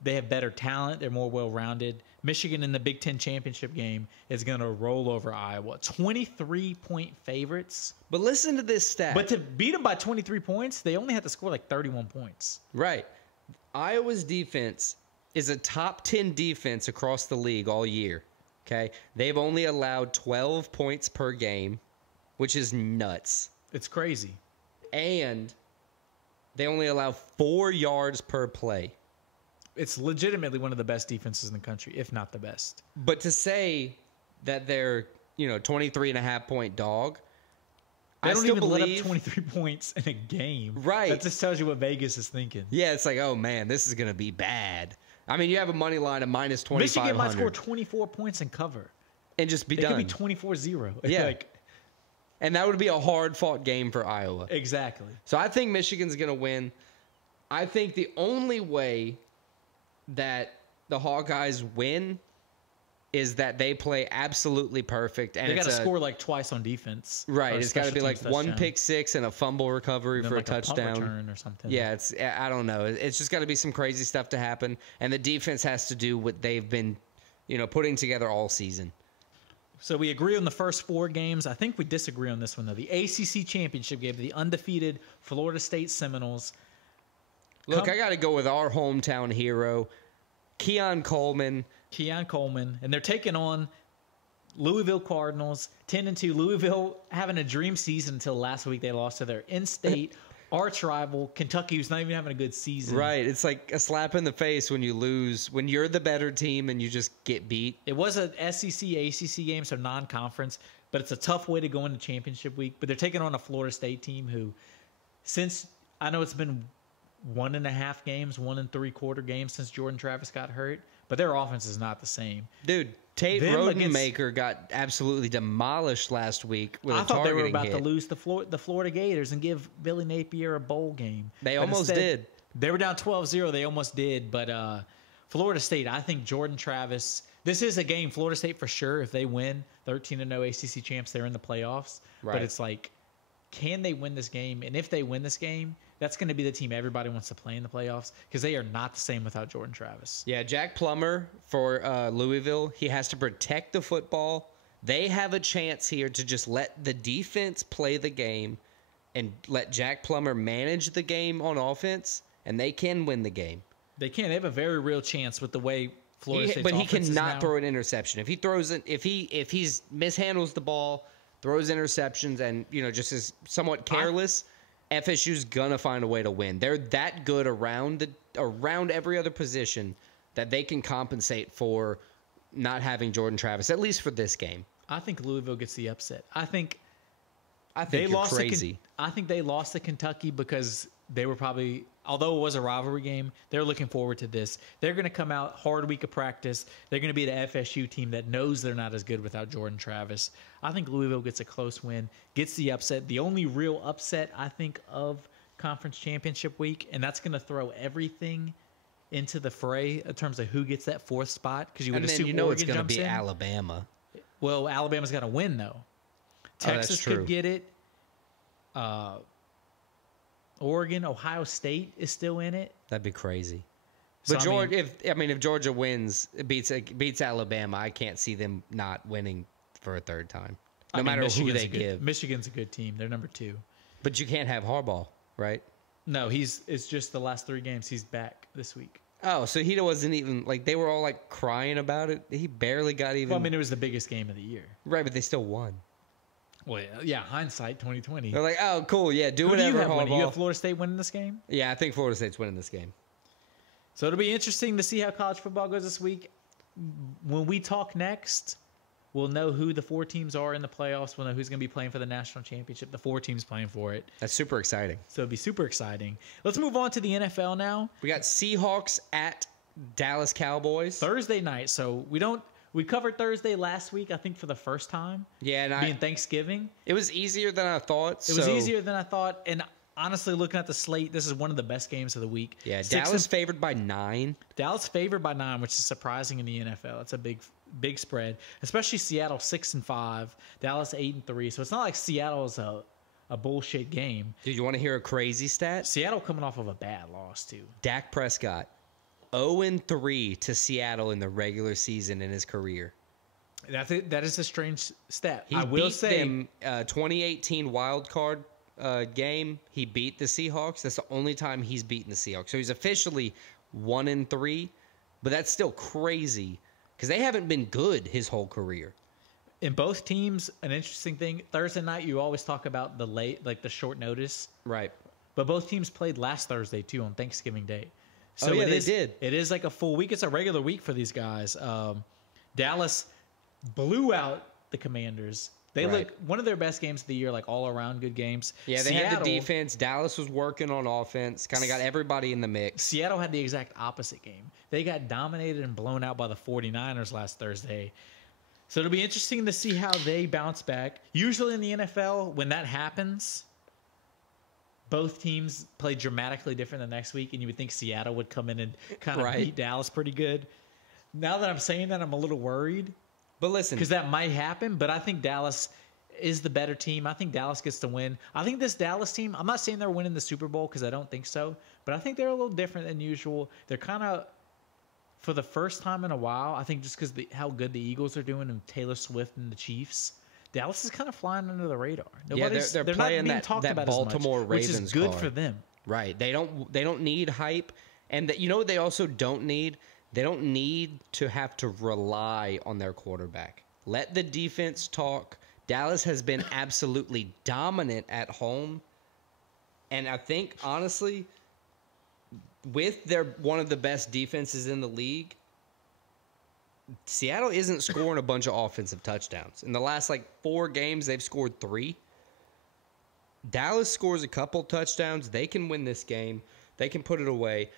they have better talent. They're more well-rounded. Michigan in the Big Ten championship game is going to roll over Iowa. 23-point favorites. But listen to this stat. But to beat them by 23 points, they only had to score like 31 points. Right. Iowa's defense is a top 10 defense across the league all year. Okay? They've only allowed 12 points per game, which is nuts. It's crazy. And they only allow 4 yards per play. It's legitimately one of the best defenses in the country, if not the best. But to say that they're, 23.5-point dog, I don't even let up 23 points in a game. Right. That just tells you what Vegas is thinking. Yeah, it's like, oh, man, this is going to be bad. I mean, you have a money line of minus 2,500. Michigan might score 24 points and cover. And just be done. It could be 24-0. Yeah. And that would be a hard-fought game for Iowa. Exactly. So I think Michigan's going to win. I think the only way that the Hawkeyes win is that they play absolutely perfect. And they got to score like twice on defense. Right. It's got to be like one pick six and a fumble recovery for like a touchdown. A punt return or something. Yeah, I don't know. It's just got to be some crazy stuff to happen. And the defense has to do what they've been, putting together all season. So we agree on the first 4 games. I think we disagree on this one, though. The ACC championship game, the undefeated Florida State Seminoles. Look, I got to go with our hometown hero, Keon Coleman. And they're taking on Louisville Cardinals, 10-2. Louisville having a dream season until last week. They lost to their in-state arch rival, Kentucky, who's not even having a good season. Right. It's like a slap in the face when you lose, when you're the better team and you just get beat. It was an SEC, ACC game, so non-conference, but it's a tough way to go into championship week. But they're taking on a Florida State team who, since I know it's been 1.5 games, 1 3/4 games since Jordan Travis got hurt, but their offense is not the same. Dude, Tate Rodemaker got absolutely demolished last week with a targeting hit. I thought they were about to lose the Florida Gators and give Billy Napier a bowl game. They almost did. They were down 12-0. They almost did. But Florida State, I think Jordan Travis, this is a game, Florida State for sure. If they win, 13-0 ACC champs, they're in the playoffs. Right. But it's like, can they win this game? And if they win this game, that's going to be the team everybody wants to play in the playoffs because they are not the same without Jordan Travis. Yeah, Jack Plummer for Louisville, he has to protect the football. They have a chance here to just let the defense play the game and let Jack Plummer manage the game on offense, and they can win the game. They can. They have a very real chance with the way Florida State's offense is now. But he cannot throw an interception. If he throws it, if he's mishandles the ball, throws interceptions, and just is somewhat careless, FSU's gonna find a way to win. They're that good around every other position that they can compensate for not having Jordan Travis, at least for this game. I think Louisville gets the upset. I think they lost crazy. I think they lost to Kentucky because they were probably, although it was a rivalry game, they're looking forward to this. They're going to come out hard week of practice. They're going to be the FSU team that knows they're not as good without Jordan Travis. I think Louisville gets a close win, gets the upset. The only real upset, I think, of conference championship week, and that's going to throw everything into the fray in terms of who gets that fourth spot, because you would And then assume you know Oregon it's going to jumps be in. Alabama. Well, Alabama's got to win though. That's Texas true. could get it. Oregon, Ohio State is still in it. That'd be crazy. So, But I mean- if Georgia wins, beats Alabama, I can't see them not winning for a third time. No matter who Michigan's they give. Michigan's a good team. They're number 2. But you can't have Harbaugh, right? No, it's just the last 3 games. He's back this week. Oh, so he wasn't even like they were all like crying about it. He barely got even. Well, I mean, it was the biggest game of the year. Right, but they still won. Well, yeah, hindsight 2020. They're like, oh, cool, yeah, do Who do whatever. you have winning? You Harbaugh. have Florida State winning this game? Yeah, I think Florida State's winning this game. So it'll be interesting to see how college football goes this week. When we talk next, we'll know who the 4 teams are in the playoffs. We'll know who's going to be playing for the national championship. The 4 teams playing for it. That's super exciting. So it'll be super exciting. Let's move on to the NFL now. We got Seahawks at Dallas Cowboys. Thursday night. So we covered Thursday last week, I think, for the first time. Yeah, and being Thanksgiving. it was easier than I thought. It was easier than I thought. And honestly, looking at the slate, this is one of the best games of the week. Yeah, Dallas favored by 9. Dallas favored by 9, which is surprising in the NFL. It's a big spread, especially Seattle 6-5, Dallas 8-3. So it's not like Seattle is a bullshit game. Dude, you want to hear a crazy stat? Seattle coming off of a bad loss too. Dak Prescott 0-3 to Seattle in the regular season in his career. That is a strange stat. He I will beat say them 2018 wild card game. He beat the Seahawks. That's the only time he's beaten the Seahawks. So he's officially 1-3, but that's still crazy because they haven't been good his whole career. in both teams, an interesting thing. Thursday night, you always talk about the short notice. Right. But both teams played last Thursday too on Thanksgiving Day. So Oh, yeah, it they is- did. It is like a full week. It's a regular week for these guys. Dallas blew out the Commanders. They Right. look one of their best games of the year, like all around good games. Yeah, they had the Seattle- defense. Dallas was working on offense. Kind of got everybody in the mix. Seattle had the exact opposite game. They got dominated and blown out by the 49ers last Thursday. So it'll be interesting to see how they bounce back. Usually in the NFL, when that happens, both teams play dramatically different the next week, and you would think Seattle would come in and kind of Right. beat Dallas pretty good. Now that I'm saying that, I'm a little worried But listen, because that might happen, but I think Dallas is the better team. I think Dallas gets to win. I think this Dallas team, I'm not saying they're winning the Super Bowl because I don't think so, but I think they're a little different than usual. They're kind of, for the first time in a while, I think just because how good the Eagles are doing and Taylor Swift and the Chiefs, Dallas is kind of flying under the radar. Yeah, they're not playing being that- talked that about as much, Baltimore which is Ravens good card. for them. right? They don't need hype, and you know what they also don't need? They don't need to have to rely on their quarterback. Let the defense talk. Dallas has been absolutely dominant at home, and I think honestly, with their one of the best defenses in the league, Seattle isn't scoring a bunch of offensive touchdowns. In the last 4 games, they've scored 3. Dallas scores a couple touchdowns. They can win this game. They can put it away.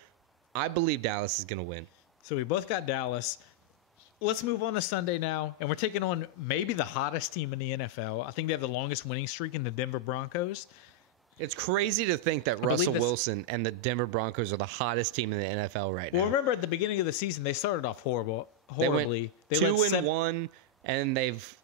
I believe Dallas is going to win. So we both got Dallas. Let's move on to Sunday now, and we're taking on maybe the hottest team in the NFL. I think they have the longest winning streak in the Denver Broncos. It's crazy to think that believe Russell this- Wilson and the Denver Broncos are the hottest team in the NFL right now. Well, remember at the beginning of the season, they started off horribly. They went They 2-1, and they've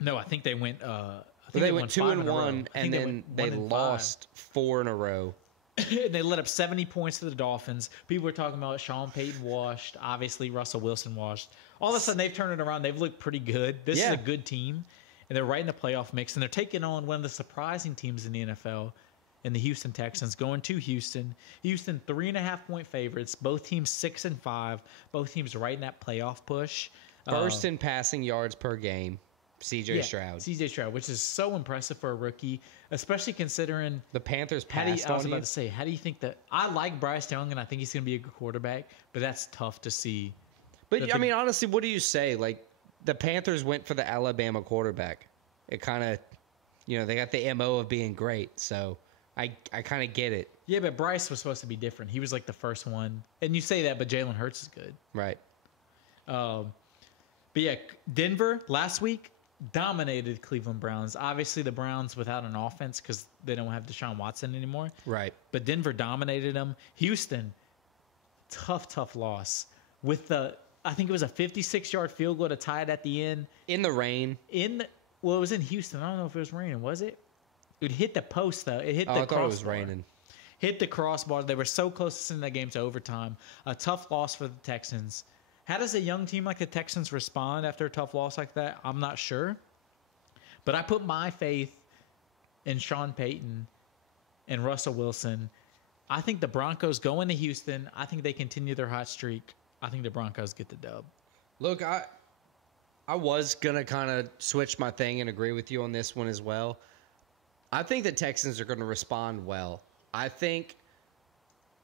No, I think they went. I think they won went 5 in a row. 2-1, I and think then went they 1 and 5. lost 4 in a row. And they let up 70 points to the Dolphins. People were talking about Sean Payton washed. Obviously, Russell Wilson washed. All of a sudden, they've turned it around. They've looked pretty good. This is Yeah. a good team, and they're right in the playoff mix. And they're taking on one of the surprising teams in the NFL, in the Houston Texans, going to Houston. Houston 3.5-point favorites. Both teams 6-5. Both teams right in that playoff push. First in passing yards per game, C.J. Stroud. C.J. Stroud, which is so impressive for a rookie, especially considering. The Panthers I passed was on about you. to say, how do you think that? I like Bryce Young, and I think he's going to be a good quarterback, but that's tough to see. But, I mean, honestly, what do you say? The Panthers went for the Alabama quarterback. It kind of, they got the MO of being great. So I kind of get it. Yeah, but Bryce was supposed to be different. He was like the first one. And you say that, but Jalen Hurts is good. Right. But yeah, Denver last week dominated Cleveland Browns. Obviously, the Browns without an offense because they don't have Deshaun Watson anymore. Right. But Denver dominated them. Houston, tough loss with I think it was a 56-yard field goal to tie it at the end. In the rain. Well, it was in Houston. I don't know if it was raining. Was it? It hit the post, though. It hit the I crossbar. thought it was raining. Hit the crossbar. They were so close to sending that game to overtime. A tough loss for the Texans. How does a young team like the Texans respond after a tough loss like that? I'm not sure. But I put my faith in Sean Payton and Russell Wilson. I think the Broncos go into Houston. I think they continue their hot streak. I think the Broncos get the dub. Look, I was going to kind of switch my thing and agree with you on this one as well. I think the Texans are going to respond well. I think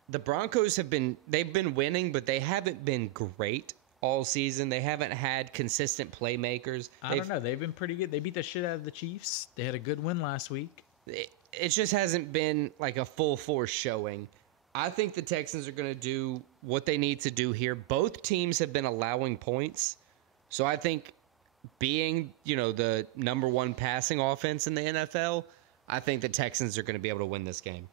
the Broncos they've been winning, but they haven't been great all season. They haven't had consistent playmakers. I don't know. They've been pretty good. They beat the shit out of the Chiefs. They had a good win last week. It just hasn't been like a full force showing. I think the Texans are going to do what they need to do here. Both teams have been allowing points. So I think being, the number one passing offense in the NFL, I think the Texans are going to be able to win this game.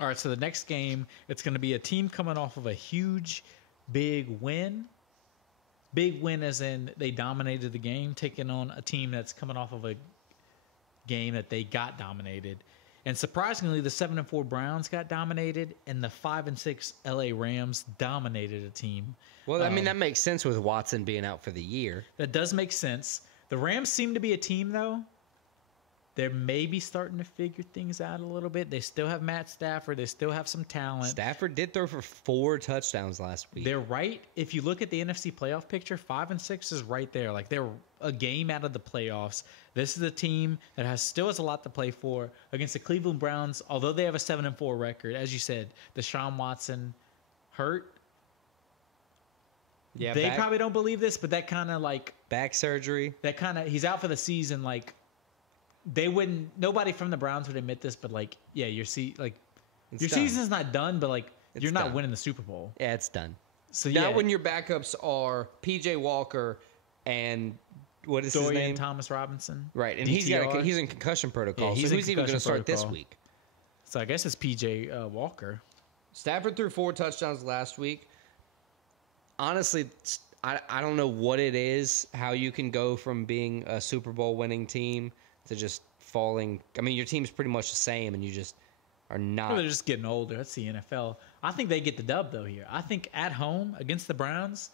All right, so the next game, it's going to be a team coming off of a huge, big win. Big win as in they dominated the game, taking on a team that's coming off of a game that they got dominated. And surprisingly, the 7-4 Browns got dominated, and the 5-6 LA Rams dominated a team. Well, I mean, that makes sense with Watson being out for the year. That does make sense. The Rams seem to be a team, though. They're maybe starting to figure things out a little bit. They still have Matt Stafford. They still have some talent. Stafford did throw for 4 touchdowns last week. They're right. If you look at the NFC playoff picture, 5-6 is right there. Like, they're a game out of the playoffs. This is a team that still has a lot to play for against the Cleveland Browns. Although they have a 7-4 record, as you said, Deshaun Watson hurt. Yeah, they probably don't believe this, but that kind of like back surgery. He's out for the season. Like, they wouldn't. Nobody from the Browns would admit this, but like, yeah, your season's not done, but like, you're not winning the Super Bowl. Yeah, it's done. So now, when your backups are PJ Walker and what is his name? Thomas Robinson, right? And he's in concussion protocol. Yeah, so who's even going to start this week? So I guess it's PJ Walker. Stafford threw 4 touchdowns last week. Honestly, I don't know what it is. How you can go from being a Super Bowl winning team to just falling. I mean, your team's pretty much the same, and you just are not. Well, they're just getting older. That's the NFL. I think they get the dub, though, here. I think at home against the Browns,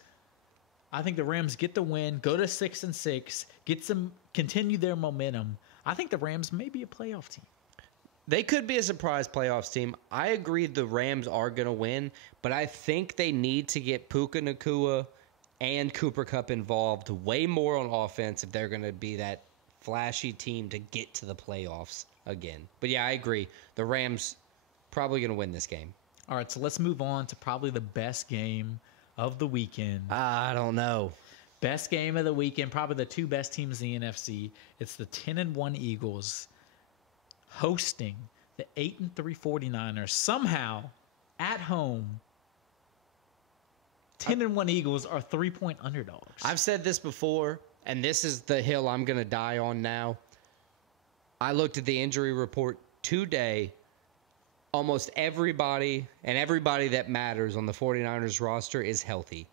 I think the Rams get the win, go to 6-6, continue their momentum. I think the Rams may be a playoff team. They could be a surprise playoffs team. I agree the Rams are going to win, but I think they need to get Puka Nacua and Cooper Kupp involved way more on offense if they're going to be that flashy team to get to the playoffs again. But yeah, I agree. The Rams probably going to win this game. All right, so let's move on to probably the best game of the weekend. I don't know. Best game of the weekend, probably the 2 best teams in the NFC. It's the 10-1 Eagles hosting the 8-3 49ers. Somehow, at home, 10-1 Eagles are 3-point underdogs. I've said this before, and this is the hill I'm going to die on now. I looked at the injury report today. Almost everybody that matters on the 49ers roster is healthy.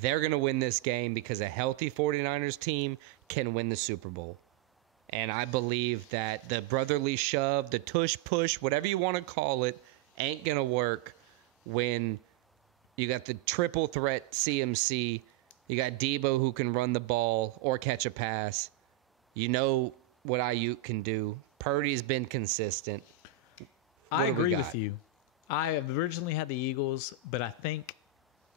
They're going to win this game because a healthy 49ers team can win the Super Bowl. And I believe that the brotherly shove, the tush push, whatever you want to call it, ain't going to work when you got the triple threat CMC. You got Debo who can run the ball or catch a pass. You know what Ayuk can do. Purdy's been consistent. I agree with you. I have originally had the Eagles, but I think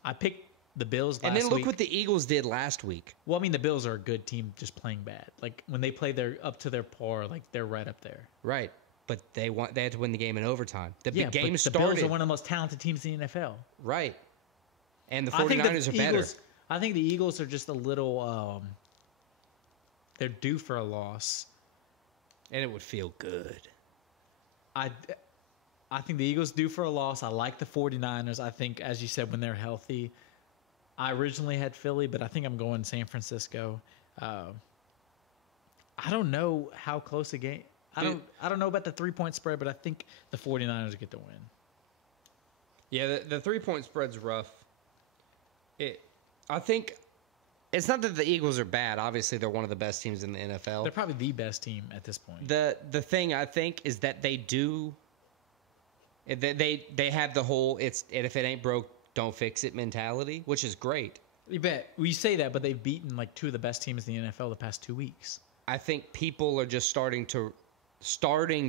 I picked the Bills last week. And then look what the Eagles did last week. Well, I mean, the Bills are a good team just playing bad. Like, when they play up to their par, like, they're right up there. Right. But they had to win the game in overtime. The game but started. The Bills are one of the most talented teams in the NFL. Right. And the 49ers are better. I think the Eagles are just a little they're due for a loss. And it would feel good. I think the Eagles due for a loss. I like the 49ers. I think, as you said, when they're healthy. I originally had Philly, but I think I'm going San Francisco. I don't know how close the game. I don't know about the 3-point spread, but I think the 49ers get the win. Yeah, the 3-point spread's rough. I think it's not that the Eagles are bad. Obviously, they're one of the best teams in the NFL. They're probably the best team at this point. The thing I think is that they have the whole if it ain't broke, don't fix it mentality, which is great. You bet. We say that, but they've beaten like 2 of the best teams in the NFL the past 2 weeks. I think people are just starting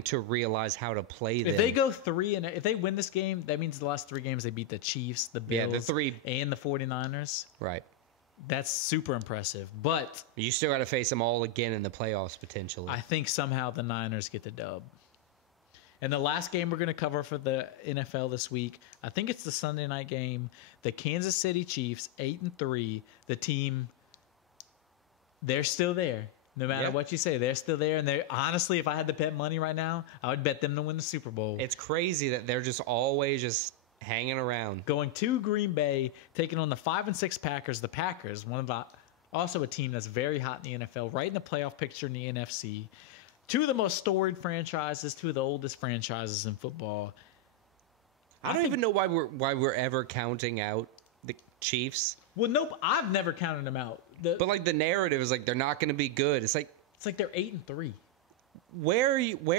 to realize how to play them. If they go 3 and if they win this game, that means the last 3 games they beat the Chiefs, the Bills, and the 49ers. Right. That's super impressive. But you still got to face them all again in the playoffs potentially. I think somehow the Niners get the dub. And the last game we're going to cover for the NFL this week, I think it's the Sunday night game. The Kansas City Chiefs, 8-3. The team, they're still there. No matter what you say, they're still there. And they're honestly, if I had to bet money right now, I would bet them to win the Super Bowl. It's crazy that they're just always just hanging around. Going to Green Bay, taking on the 5-6 Packers. The Packers, also a team that's very hot in the NFL, right in the playoff picture in the NFC. 2 of the most storied franchises, 2 of the oldest franchises in football. I don't even know why we're ever counting out the Chiefs. Well, nope, I've never counted them out. But like the narrative is like they're not going to be good. It's like they're 8-3. Where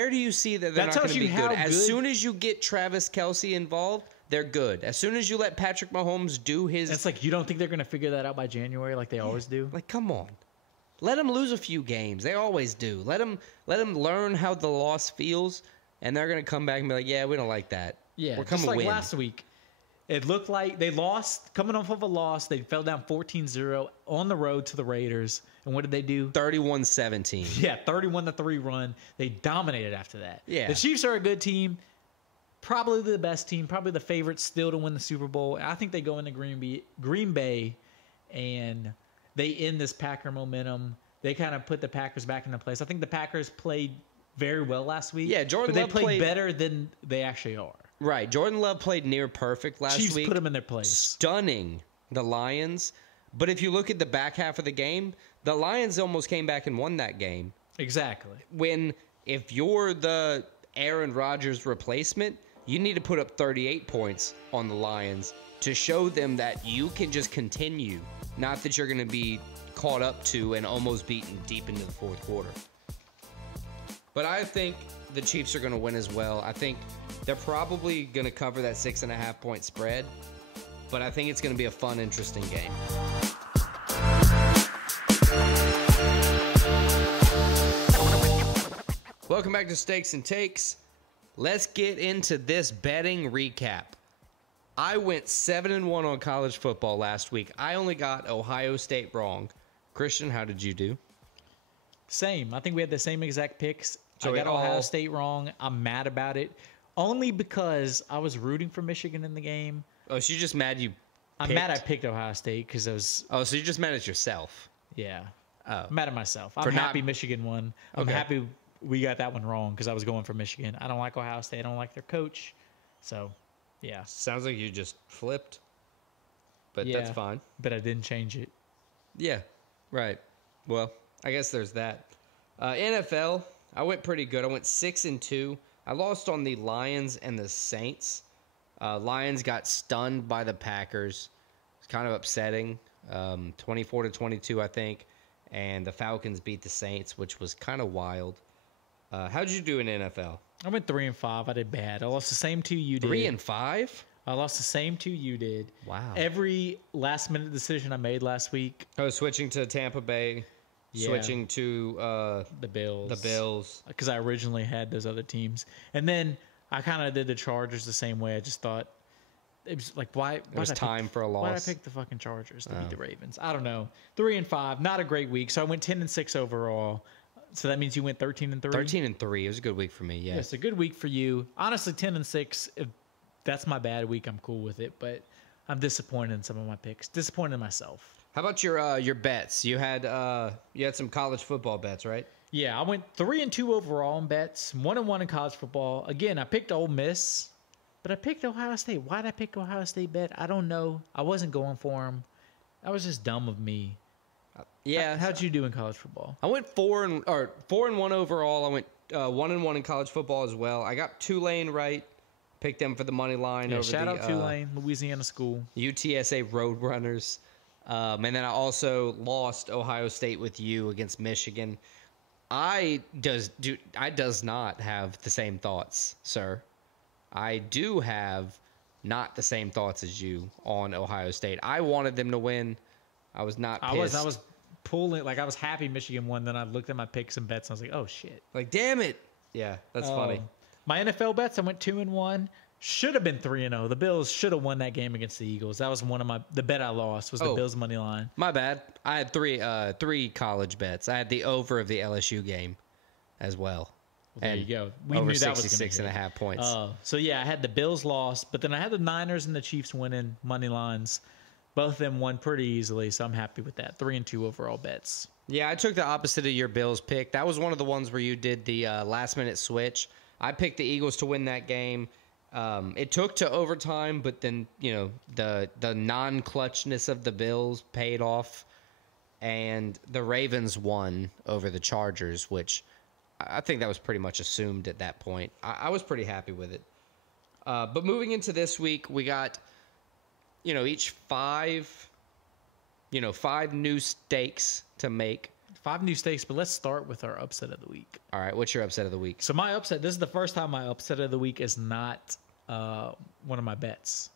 do you see that they're not going to be good? As soon as you get Travis Kelce involved, they're good. As soon as you let Patrick Mahomes do his, it's like you don't think they're going to figure that out by January like they always do. Like, come on. Let them lose a few games. They always do. Let them learn how the loss feels, and they're going to come back and be like, yeah, we don't like that. Yeah, we're just like win. Last week. It looked like they lost, coming off of a loss. They fell down 14-0 on the road to the Raiders. And what did they do? 31-17. Yeah, 31-3 run. They dominated after that. Yeah. The Chiefs are a good team. Probably the best team. Probably the favorites still to win the Super Bowl. I think they go into Green Bay and they end this Packer momentum. They kind of put the Packers back into place. I think the Packers played very well last week. Yeah, but they played better than they actually are. Right. Jordan Love played near perfect last week. Chiefs put them in their place. Stunning the Lions. But if you look at the back half of the game, the Lions almost came back and won that game. Exactly. If you're the Aaron Rodgers replacement, you need to put up 38 points on the Lions to show them that you can just continue, not that you're going to be caught up to and almost beaten deep into the fourth quarter. But I think the Chiefs are going to win as well. I think they're probably going to cover that 6.5-point spread, but I think it's going to be a fun, interesting game. Welcome back to Stakes and Takes. Let's get into this betting recap. I went 7-1 on college football last week. I only got Ohio State wrong. Christian, how did you do? Same. I think we had the same exact picks. So I got Ohio State wrong. I'm mad about it. Only because I was rooting for Michigan in the game. Oh, so you're just mad you picked? I'm mad I picked Ohio State because I was... Oh, so you're just mad at yourself? Yeah. Oh. I'm mad at myself. I'm happy Michigan won. I'm happy we got that one wrong because I was going for Michigan. I don't like Ohio State. I don't like their coach. So, yeah. Sounds like you just flipped. But that's fine. But I didn't change it. Yeah. Right. Well, I guess there's that. NFL, I went pretty good. I went 6-2. I lost on the Lions and the Saints. Lions got stunned by the Packers. It's kind of upsetting. 24-22, I think. And the Falcons beat the Saints, which was kind of wild. How'd you do in NFL? I went 3-5. I did bad. I lost the same 2 you did. 3-5? I lost the same 2 you did. Wow. Every last-minute decision I made last week. I was switching to Tampa Bay. Yeah. Switching to the Bills. The Bills. Because I originally had those other teams. And then I kind of did the Chargers the same way. I just thought, it was like, why it was time for a loss. Why did I pick the fucking Chargers to beat the Ravens? I don't know. 3-5, not a great week. So I went 10-6 overall. So that means you went 13-3? 13-3. It was a good week for me, yeah. It's a good week for you. Honestly, 10-6, if that's my bad week, I'm cool with it. But I'm disappointed in some of my picks. Disappointed in myself. How about your bets? You had some college football bets, right? Yeah, I went 3-2 overall in bets, 1-1 in college football. Again, I picked Ole Miss, but I picked Ohio State. Why did I pick Ohio State bet? I don't know. I wasn't going for them. That was just dumb of me. Yeah. How'd you do in college football? I went 4-1 overall. I went 1-1 in college football as well. I got Tulane right, Picked them for the money line over shout the out Tulane, Louisiana school. UTSA Roadrunners. And then I also lost Ohio State with you against Michigan. I does not have the same thoughts, sir. I do have not the same thoughts as you on Ohio State. I wanted them to win. I was not pissed. I was pulling, like I was happy Michigan won. Then I looked at my picks and bets and I was like, oh shit. Like, damn it. Yeah, that's funny. My NFL bets, I went 2-1. Should have been 3-0. The Bills should have won that game against the Eagles. That was the bet I lost was the Bills money line. My bad. I had three college bets. I had the over of the LSU game as well. There you go. We over knew that 66.5 points. So yeah, I had the Bills lost, but then I had the Niners and the Chiefs winning money lines. Both of them won pretty easily, so I'm happy with that. 3-2 overall bets. Yeah, I took the opposite of your Bills pick. That was one of the ones where you did the last minute switch. I picked the Eagles to win that game. It took to overtime, but then the non-clutchness of the Bills paid off, and the Ravens won over the Chargers, which I think that was pretty much assumed at that point. I was pretty happy with it. But moving into this week, we got each five new stakes to make. 5 new stakes, but let's start with our upset of the week. All right, what's your upset of the week? So my upset, this is the first time my upset of the week is not one of my bets.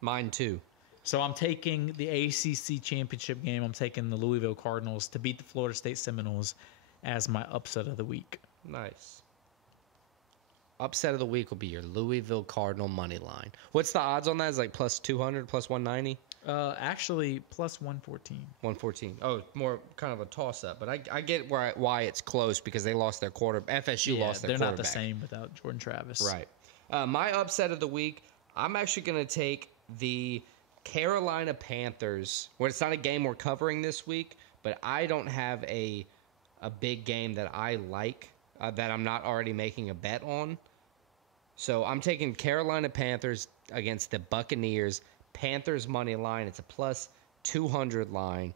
Mine too. So I'm taking the ACC championship game. I'm taking the Louisville Cardinals to beat the Florida State Seminoles as my upset of the week. Nice. Upset of the week will be your Louisville Cardinal money line. What's the odds on that? Is like plus 200, plus 190? Actually, plus 114. 114. Oh, more kind of a toss-up. But I get why it's close because they lost their FSU lost their quarterback. They're not the same without Jordan Travis. Right. My upset of the week, I'm actually going to take the Carolina Panthers, where it's not a game we're covering this week, but I don't have a big game that I like that I'm not already making a bet on. So I'm taking Carolina Panthers against the Buccaneers. Panthers money line. It's a plus 200 line.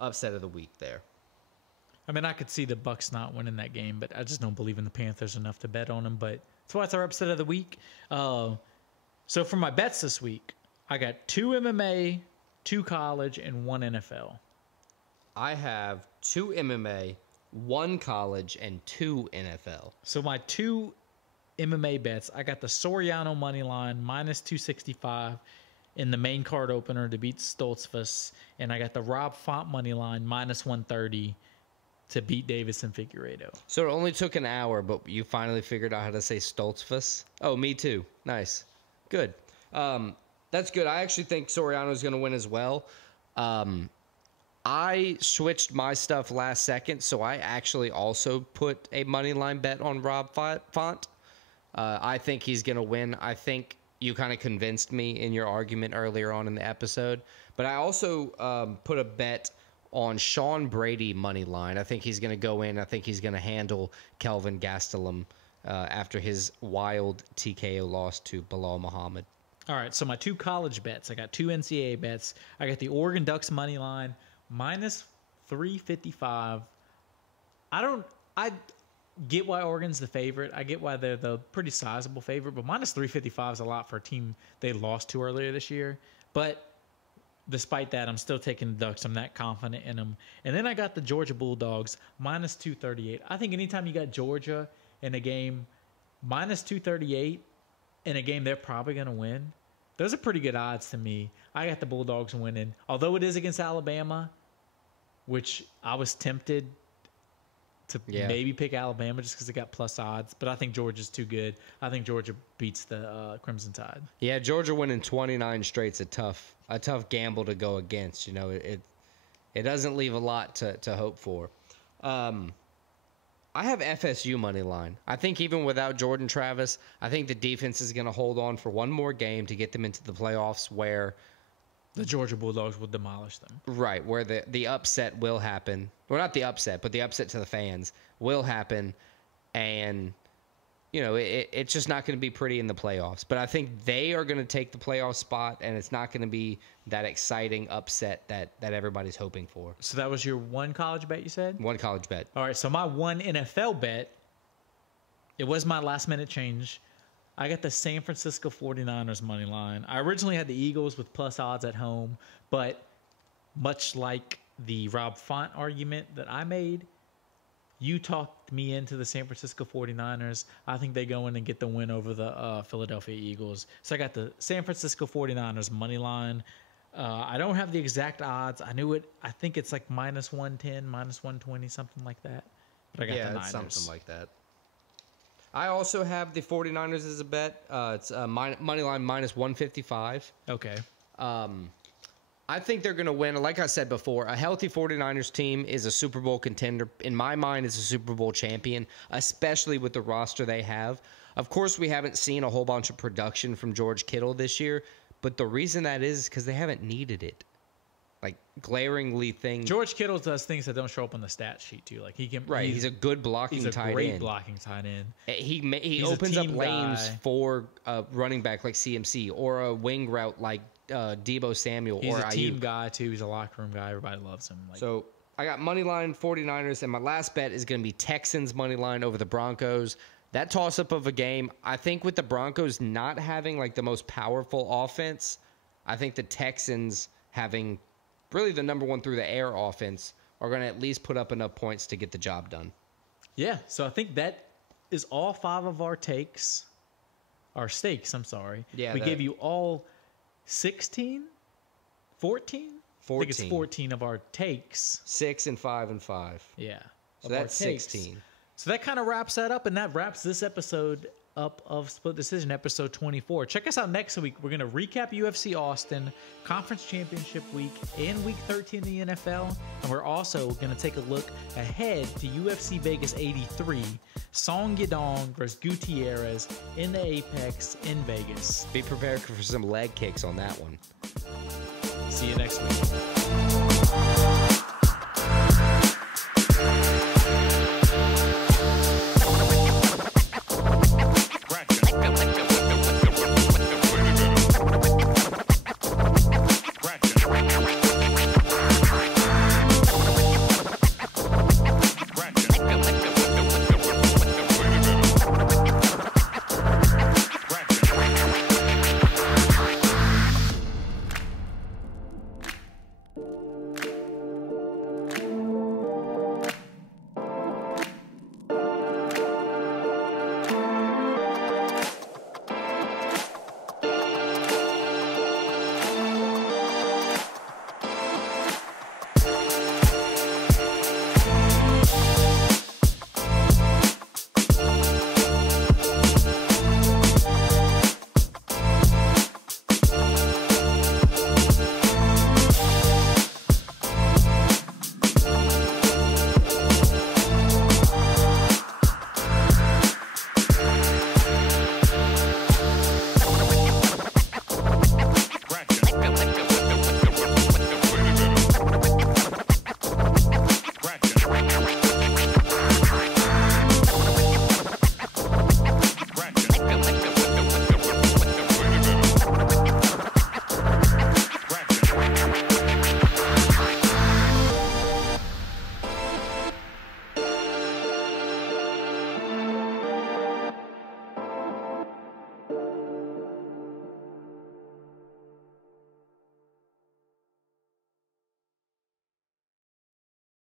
Upset of the week there. I mean, I could see the Bucs not winning that game, but I just don't believe in the Panthers enough to bet on them. But that's why it's our upset of the week. So for my bets this week, I got 2 MMA, 2 college, and 1 NFL. I have 2 MMA, 1 college, and 2 NFL. So my 2 MMA bets, I got the Soriano money line minus 265 in the main card opener to beat Stoltzfus, and I got the Rob Font money line minus 130 to beat Davis and Figueiredo. So it only took an hour, but you finally figured out how to say Stoltzfus? Oh, me too. Nice. Good. That's good. I actually think Soriano's going to win as well. I switched my stuff last second, so I actually also put a money line bet on Rob Font. I think he's going to win. I think you kind of convinced me in your argument earlier on in the episode. But I also put a bet on Sean Brady money line. I think he's going to go in. I think he's going to handle Kelvin Gastelum after his wild TKO loss to Bilal Muhammad. All right, so my 2 college bets. I got 2 NCAA bets. I got the Oregon Ducks money line minus 355. I get why Oregon's the favorite. I get why they're the pretty sizable favorite, but minus 355 is a lot for a team they lost to earlier this year. But despite that, I'm still taking the Ducks. I'm that confident in them. And then I got the Georgia Bulldogs minus 238. I think anytime you got Georgia in a game minus 238 in a game they're probably going to win, those are pretty good odds to me. I got the Bulldogs winning. Although it is against Alabama, which I was tempted to maybe pick Alabama just because it got plus odds, but I think Georgia's too good. I think Georgia beats the Crimson Tide. Yeah, Georgia winning 29 straight's a tough gamble to go against. It doesn't leave a lot to hope for. I have FSU money line. I think even without Jordan Travis, I think the defense is going to hold on for one more game to get them into the playoffs where the Georgia Bulldogs will demolish them. Right, where the upset will happen. Well, not the upset, but the upset to the fans will happen. And, it's just not going to be pretty in the playoffs. But I think they are going to take the playoff spot, and it's not going to be that exciting upset that everybody's hoping for. So that was your 1 college bet, you said? 1 college bet. All right, so my 1 NFL bet, it was my last-minute change. I got the San Francisco 49ers money line. I originally had the Eagles with plus odds at home, but much like the Rob Font argument that I made, you talked me into the San Francisco 49ers. I think they go in and get the win over the Philadelphia Eagles. So I got the San Francisco 49ers money line. I don't have the exact odds. I knew it. I think it's like minus 110, minus 120, something like that. But I got the Niners. It's something like that. I also have the 49ers as a bet. It's money line minus 155. Okay. I think they're going to win. Like I said before, a healthy 49ers team is a Super Bowl contender. In my mind, it's a Super Bowl champion, especially with the roster they have. Of course, we haven't seen a whole bunch of production from George Kittle this year, but the reason that is because they haven't needed it. Like, glaringly things. George Kittle does things that don't show up on the stat sheet, too. Like, he can. Right, he's a good blocking tight end. He's a great blocking tight end. He opens up lanes for a running back like CMC or a wing route like Deebo Samuel or Ayuk. He's a team guy, too. He's a locker room guy. Everybody loves him. So, I got money line 49ers, and my last bet is going to be Texans money line over the Broncos. That toss-up of a game, I think with the Broncos not having, like, the most powerful offense, I think the Texans having really the number one through the air offense are going to at least put up enough points to get the job done. Yeah, so I think that is all 5 of our takes. Our stakes, I'm sorry. Yeah, we gave you all 16? 14? 14. I think it's 14 of our takes. 6 and 5 and 5. Yeah. So that's 16. So that kind of wraps that up, and that wraps this episode up of Split Decision, episode 24. Check us out next week. We're going to recap UFC Austin, Conference Championship Week, and Week 13 in the NFL. And we're also going to take a look ahead to UFC Vegas 83, Song Yadong versus Gutierrez in the Apex in Vegas. Be prepared for some leg kicks on that one. See you next week.